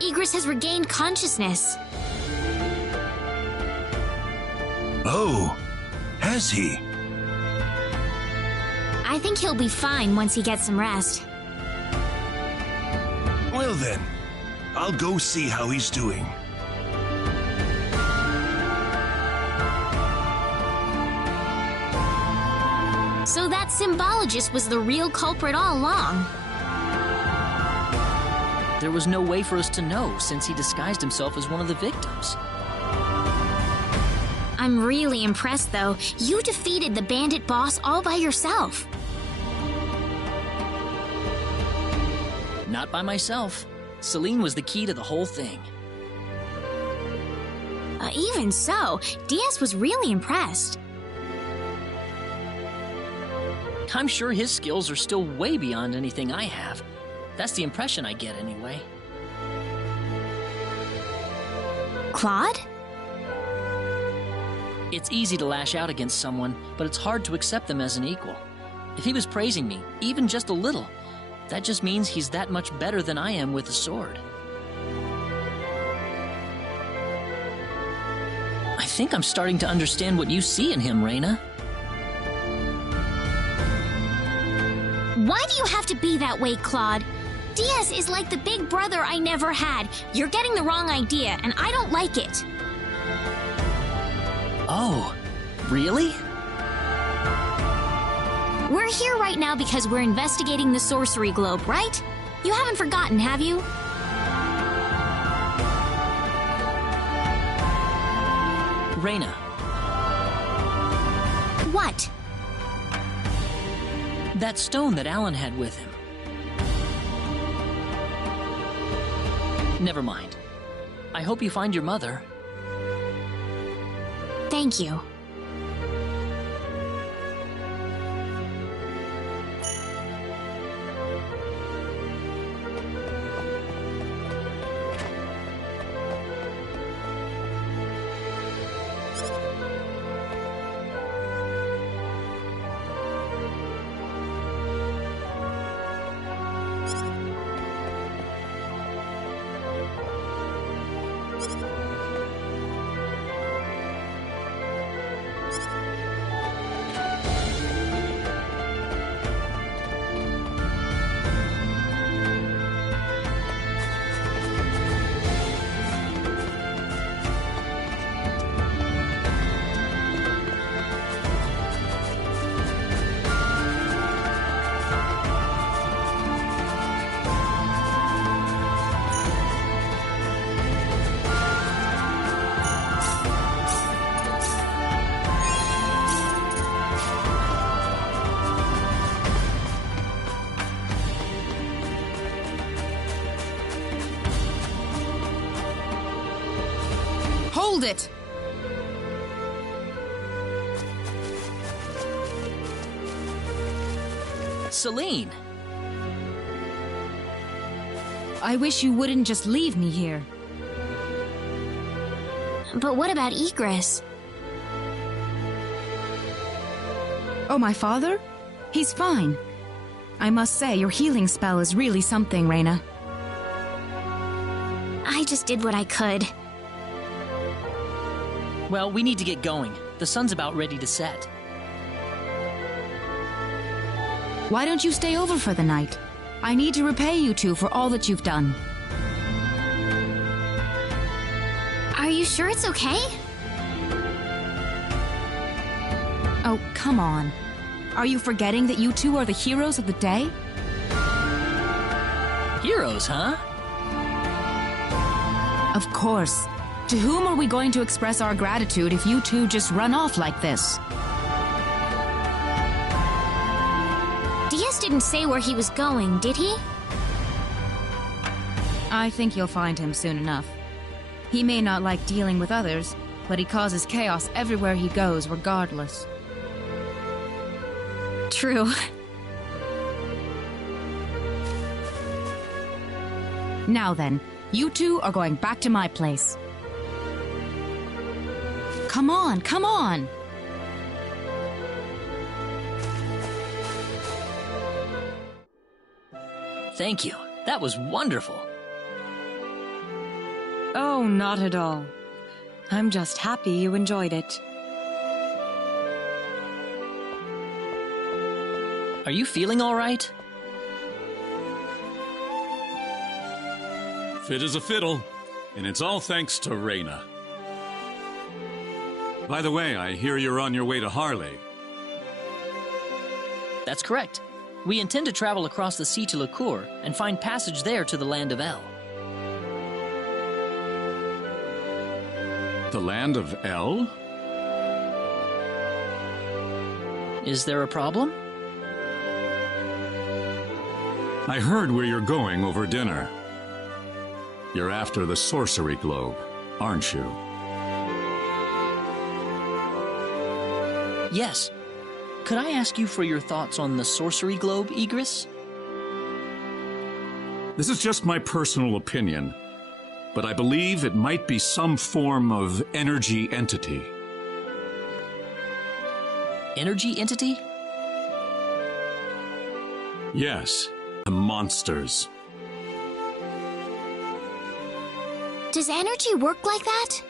Igris has regained consciousness. Oh, has he? I think he'll be fine once he gets some rest. Well then, I'll go see how he's doing. So that symbologist was the real culprit all along. There was no way for us to know since he disguised himself as one of the victims. I'm really impressed, though. You defeated the bandit boss all by yourself. Not by myself. Celine was the key to the whole thing. Even so, Diaz was really impressed. I'm sure his skills are still way beyond anything I have. That's the impression I get, anyway. Claude? It's easy to lash out against someone, but it's hard to accept them as an equal. If he was praising me, even just a little, that just means he's that much better than I am with a sword. I think I'm starting to understand what you see in him, Reina. Why do you have to be that way, Claude? Diaz is like the big brother I never had. You're getting the wrong idea, and I don't like it. Oh, really? We're here right now because we're investigating the sorcery globe, right? You haven't forgotten, have you? Reina. What? That stone that Alan had with him. Never mind. I hope you find your mother. Thank you. Hold it! Celine! I wish you wouldn't just leave me here. But what about Igris? Oh, my father? He's fine. I must say, your healing spell is really something, Reina. I just did what I could. Well, we need to get going. The sun's about ready to set. Why don't you stay over for the night? I need to repay you two for all that you've done. Are you sure it's okay? Oh, come on. Are you forgetting that you two are the heroes of the day? Heroes, huh? Of course. To whom are we going to express our gratitude if you two just run off like this? Diaz didn't say where he was going, did he? I think you'll find him soon enough. He may not like dealing with others, but he causes chaos everywhere he goes, regardless. True. Now then, you two are going back to my place. Come on, come on! Thank you. That was wonderful. Oh, not at all. I'm just happy you enjoyed it. Are you feeling all right? Fit as a fiddle, and it's all thanks to Reyna. By the way, I hear you're on your way to Harley. That's correct. We intend to travel across the sea to Licour and find passage there to the land of El. The land of El? Is there a problem? I heard where you're going over dinner. You're after the sorcery globe, aren't you? Yes. Could I ask you for your thoughts on the sorcery globe, Igris? This is just my personal opinion, but I believe it might be some form of energy entity. Energy entity? Yes, the monsters. Does energy work like that?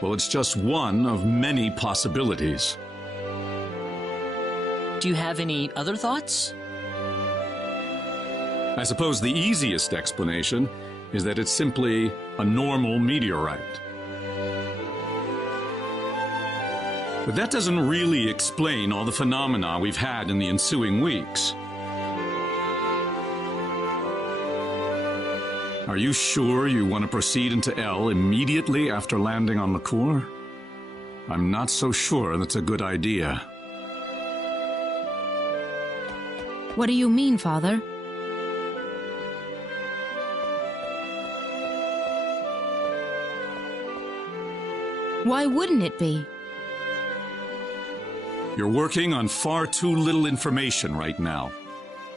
Well, it's just one of many possibilities. Do you have any other thoughts? I suppose the easiest explanation is that it's simply a normal meteorite. But that doesn't really explain all the phenomena we've had in the ensuing weeks. Are you sure you want to proceed into El immediately after landing on Licour? I'm not so sure that's a good idea. What do you mean, Father? Why wouldn't it be? You're working on far too little information right now.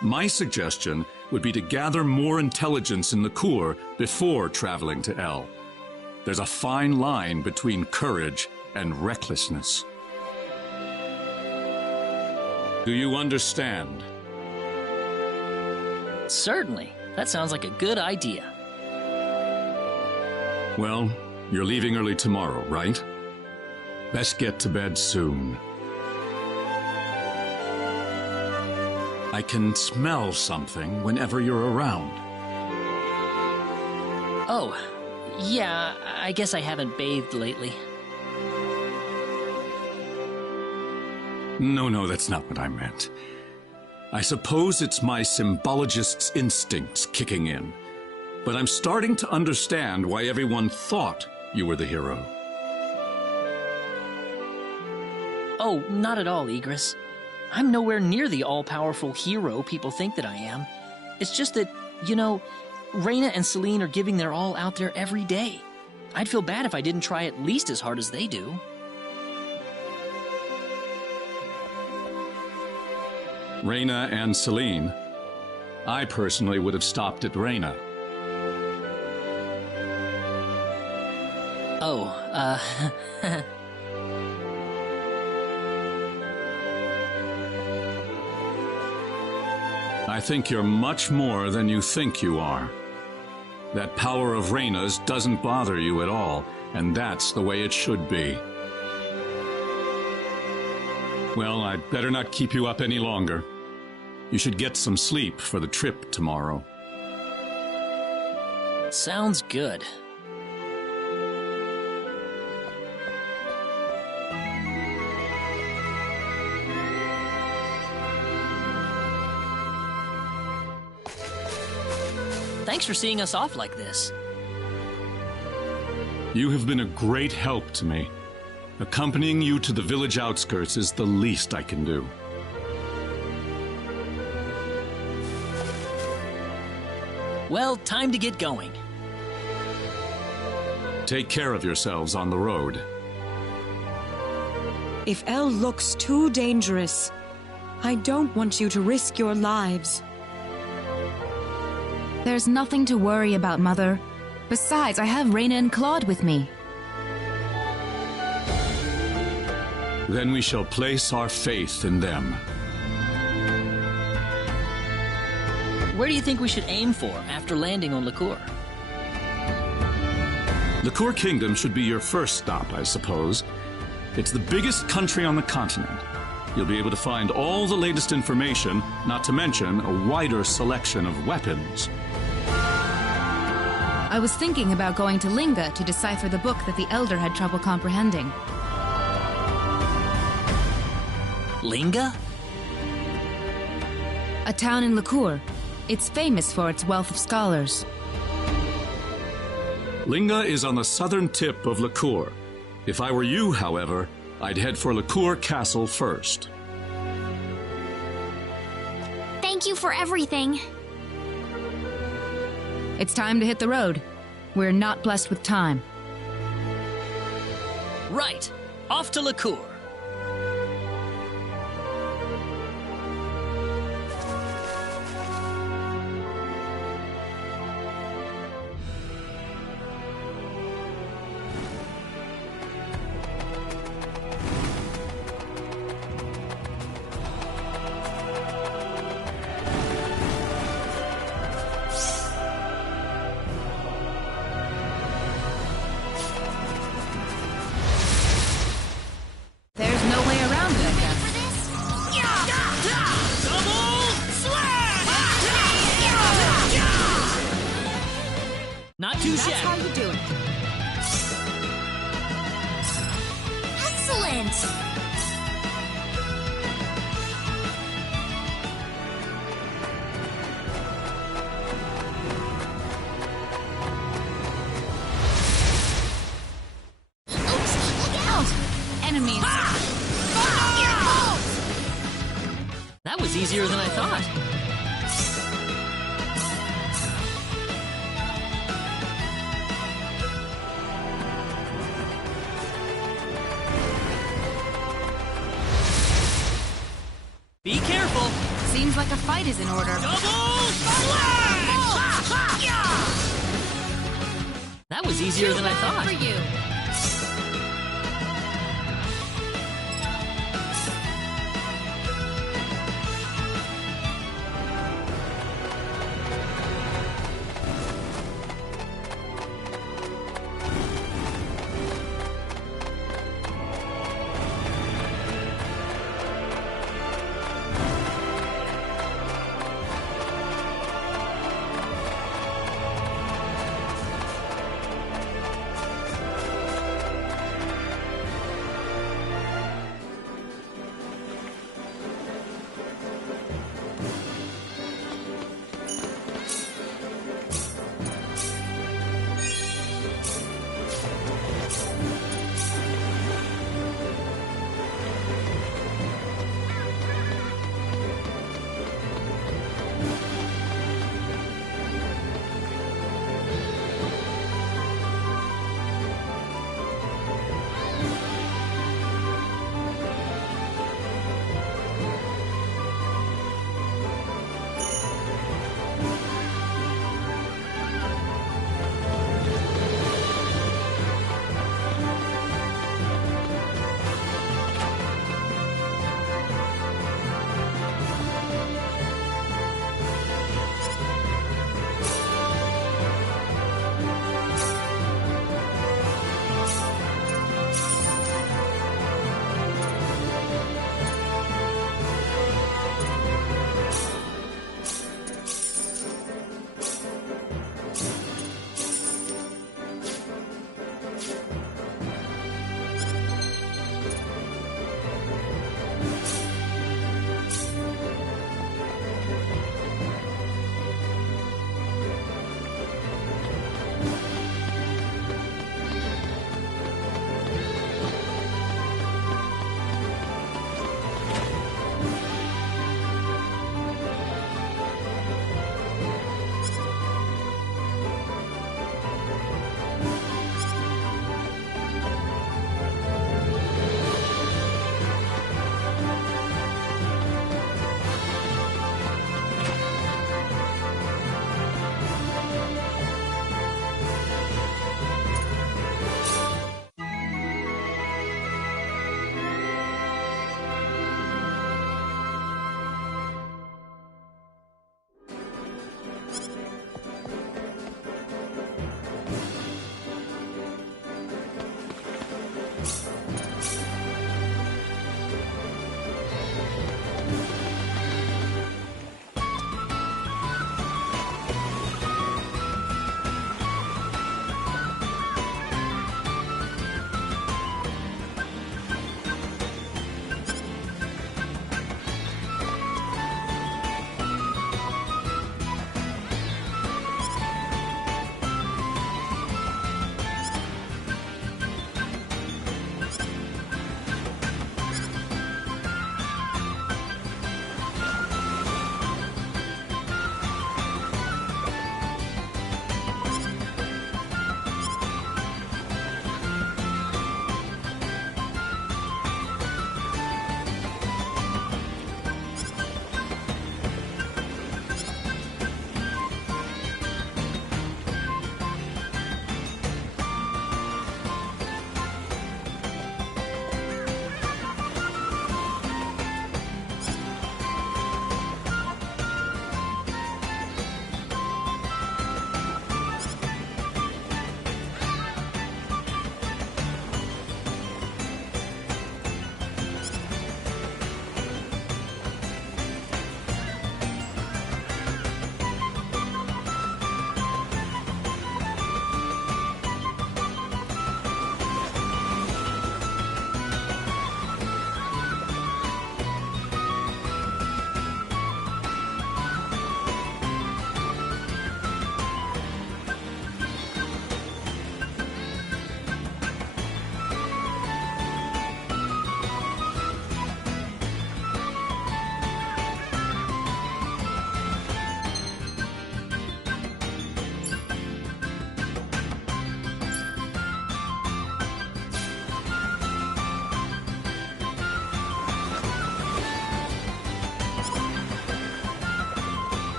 My suggestion would be to gather more intelligence in Licour before traveling to El. There's a fine line between courage and recklessness. Do you understand? Certainly. That sounds like a good idea. Well, you're leaving early tomorrow, right? Best get to bed soon. I can smell something whenever you're around. Oh, yeah, I guess I haven't bathed lately. No, that's not what I meant. I suppose it's my symbologist's instincts kicking in, but I'm starting to understand why everyone thought you were the hero. Oh, not at all, Igris. I'm nowhere near the all-powerful hero people think that I am. It's just that, you know, Reyna and Celine are giving their all out there every day. I'd feel bad if I didn't try at least as hard as they do. Reyna and Celine. I personally would have stopped at Reyna. Oh, I think you're much more than you think you are. That power of Reyna's doesn't bother you at all, and that's the way it should be. Well, I'd better not keep you up any longer. You should get some sleep for the trip tomorrow. Sounds good. Thanks for seeing us off like this. You have been a great help to me. Accompanying you to the village outskirts is the least I can do. Well, time to get going. Take care of yourselves on the road. If El looks too dangerous, I don't want you to risk your lives. There's nothing to worry about, Mother. Besides, I have Raina and Claude with me. Then we shall place our faith in them. Where do you think we should aim for after landing on Liqueur? Liqueur Kingdom should be your first stop, I suppose. It's the biggest country on the continent. You'll be able to find all the latest information, not to mention a wider selection of weapons. I was thinking about going to Linga to decipher the book that the Elder had trouble comprehending. Linga? A town in Liqueur. It's famous for its wealth of scholars. Linga is on the southern tip of Liqueur. If I were you, however, I'd head for Liqueur Castle first. Thank you for everything. It's time to hit the road. We're not blessed with time. Right. Off to Liqueur. Not too shabby. That's how you do it. Excellent! Oops! Look out! Enemies! That was easier than I thought. Be careful! Seems like a fight is in order. That was easier than I thought. For you.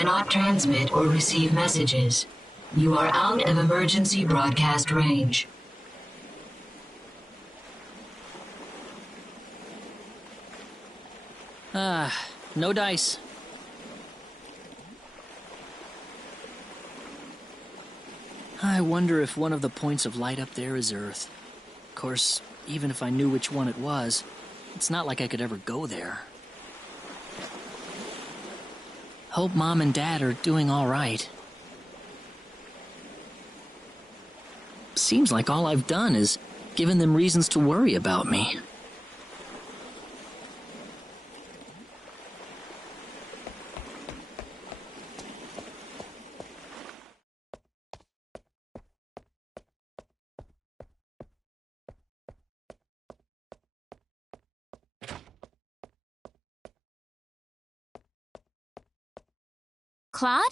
cannot transmit or receive messages. You are out of emergency broadcast range. No dice. I wonder if one of the points of light up there is Earth. Of course, even if I knew which one it was, it's not like I could ever go there. Hope Mom and Dad are doing all right. Seems like all I've done is given them reasons to worry about me. Claude?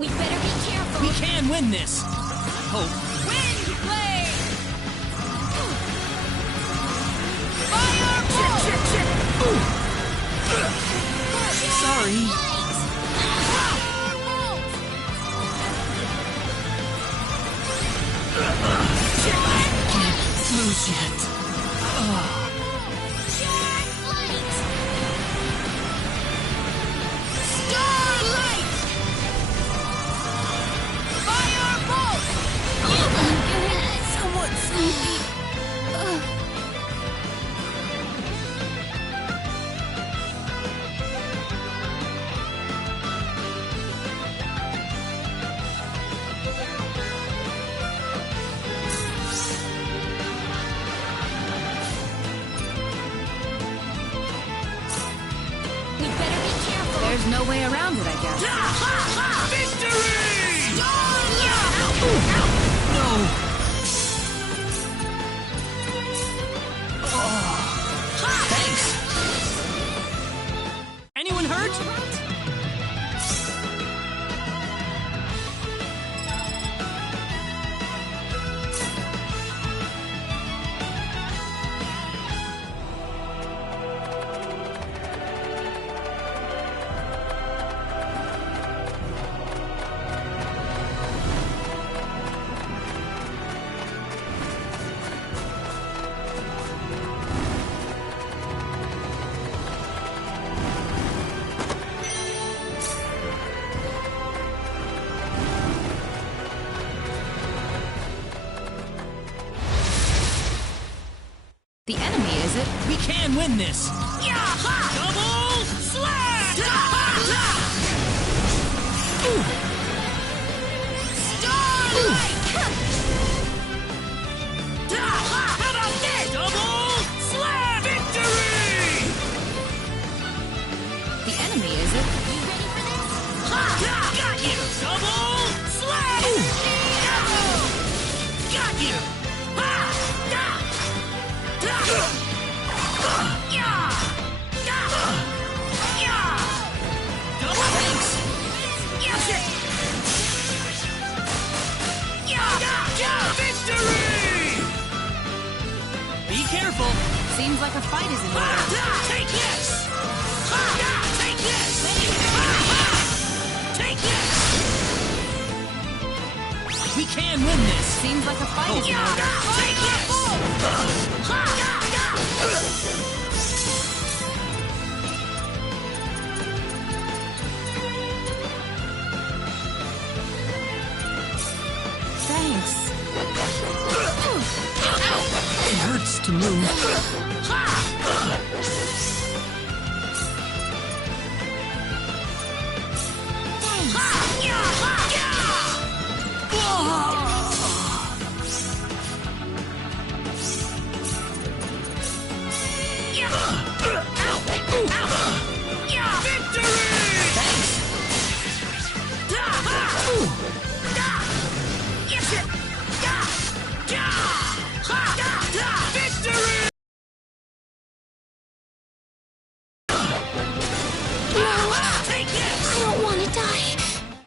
We better be careful. We can win this. Hope. Win! worry. Can't lose yet. Somewhat sleepy. There's no way around it, I guess. Victory! No! Thanks! Anyone hurt? The enemy, is it? We can win this! Double slash! How about this? Double slash! Victory! The enemy, is it? Got you! Double slash! Got you! Victory! Be careful! Seems like a fight is in order. Take this! Take this! Take this! We can win this! Seems like a fight is in order. Take Thanks. It hurts to move.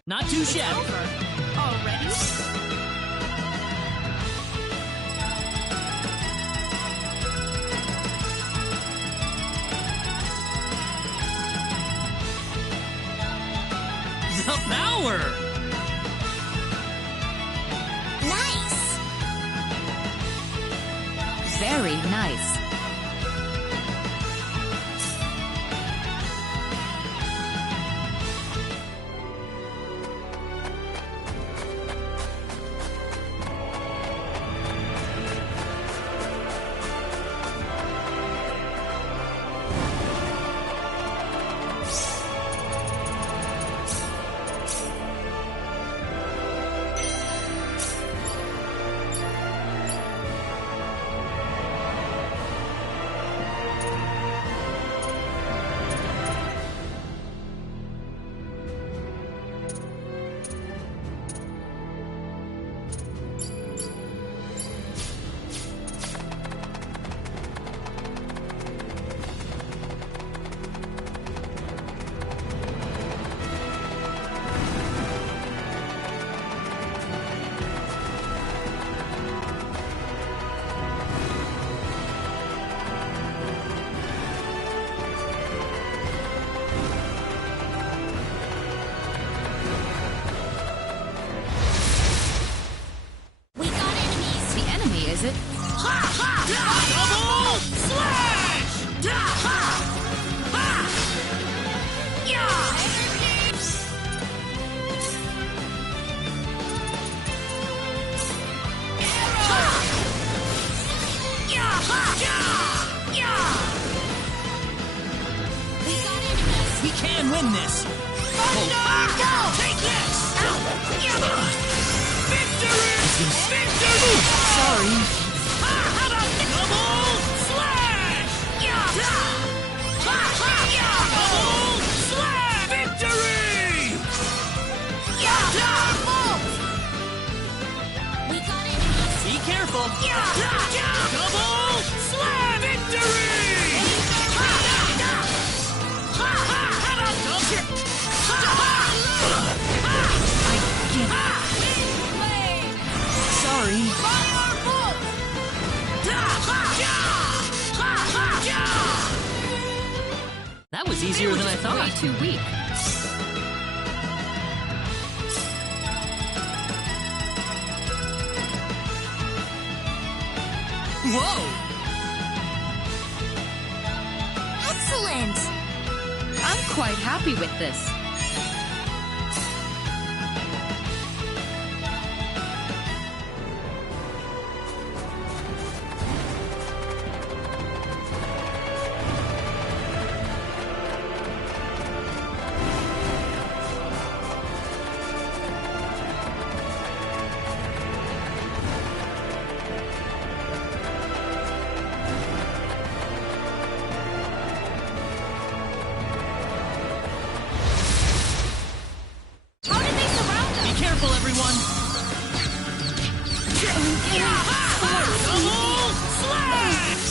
Not too shabby. Already? The power! Nice! Very nice. win this! Take this! Victory! Victory! Sorry. How about double slash? Double slash! Victory! Be careful! Double slash! Victory! Sorry. That was easier than I thought. Way too weak. Whoa! Excellent! I'm quite happy with this. Be careful, everyone! Double slash!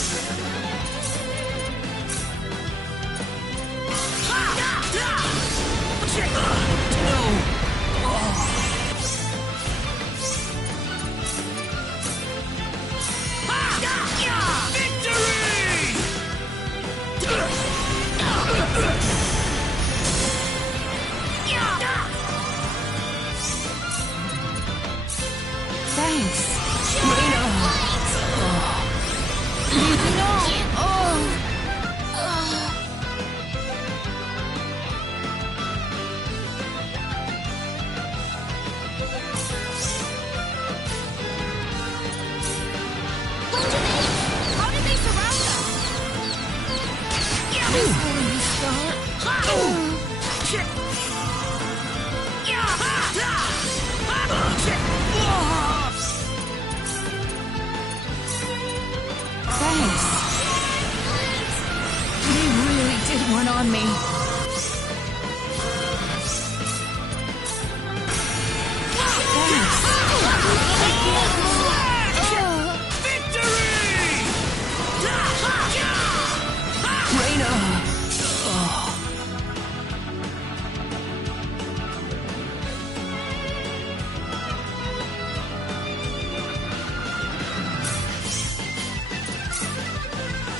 Thanks. How did they surround us? Thanks. They really did one on me.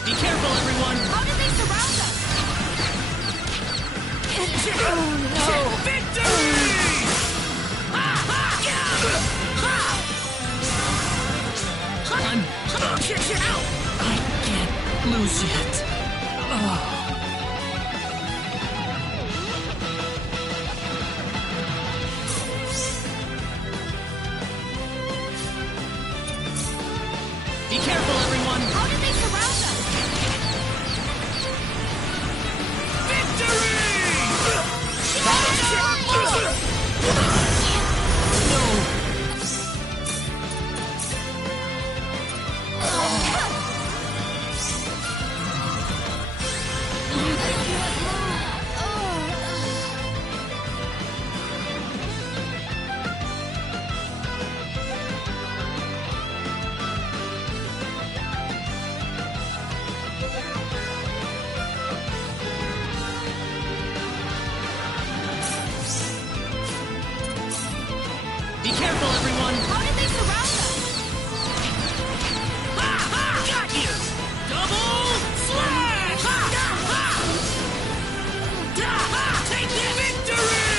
Be careful, everyone! How did they surround us? I can't lose yet. Be careful, everyone! How did they surround us? Be careful, everyone! How did they surround us? Got you! Double slash! Take it! Victory!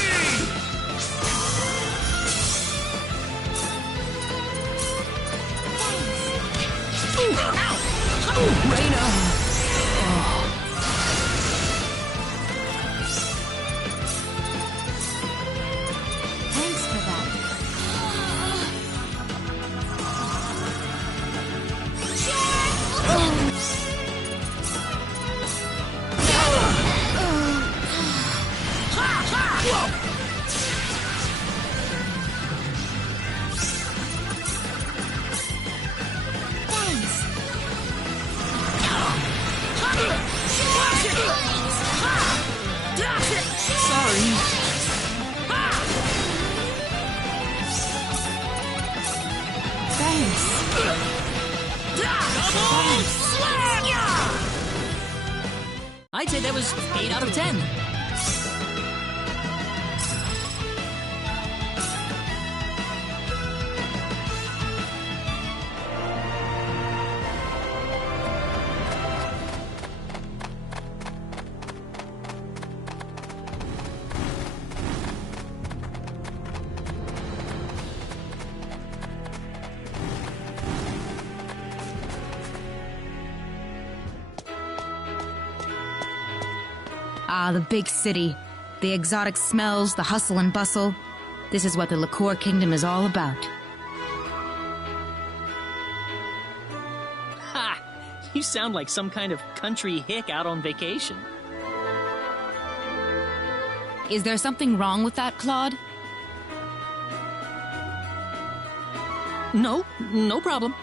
Thanks for that. say that was 8 out of 10. Ah, the big city. The exotic smells, the hustle and bustle. This is what the Liqueur Kingdom is all about. Ha! You sound like some kind of country hick out on vacation. Is there something wrong with that, Claude? No, no problem.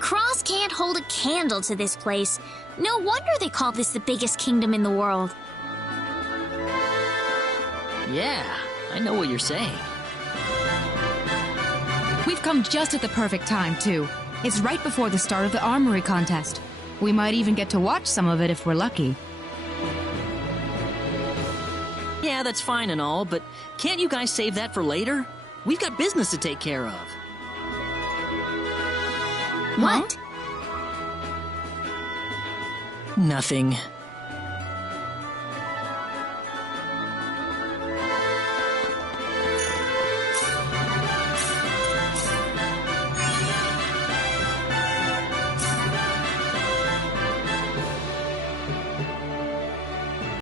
Cross can't hold a candle to this place. No wonder they call this the biggest kingdom in the world. Yeah, I know what you're saying. We've come just at the perfect time, too. It's right before the start of the armory contest. We might even get to watch some of it if we're lucky. Yeah, that's fine and all, but can't you guys save that for later? We've got business to take care of. What? Nothing.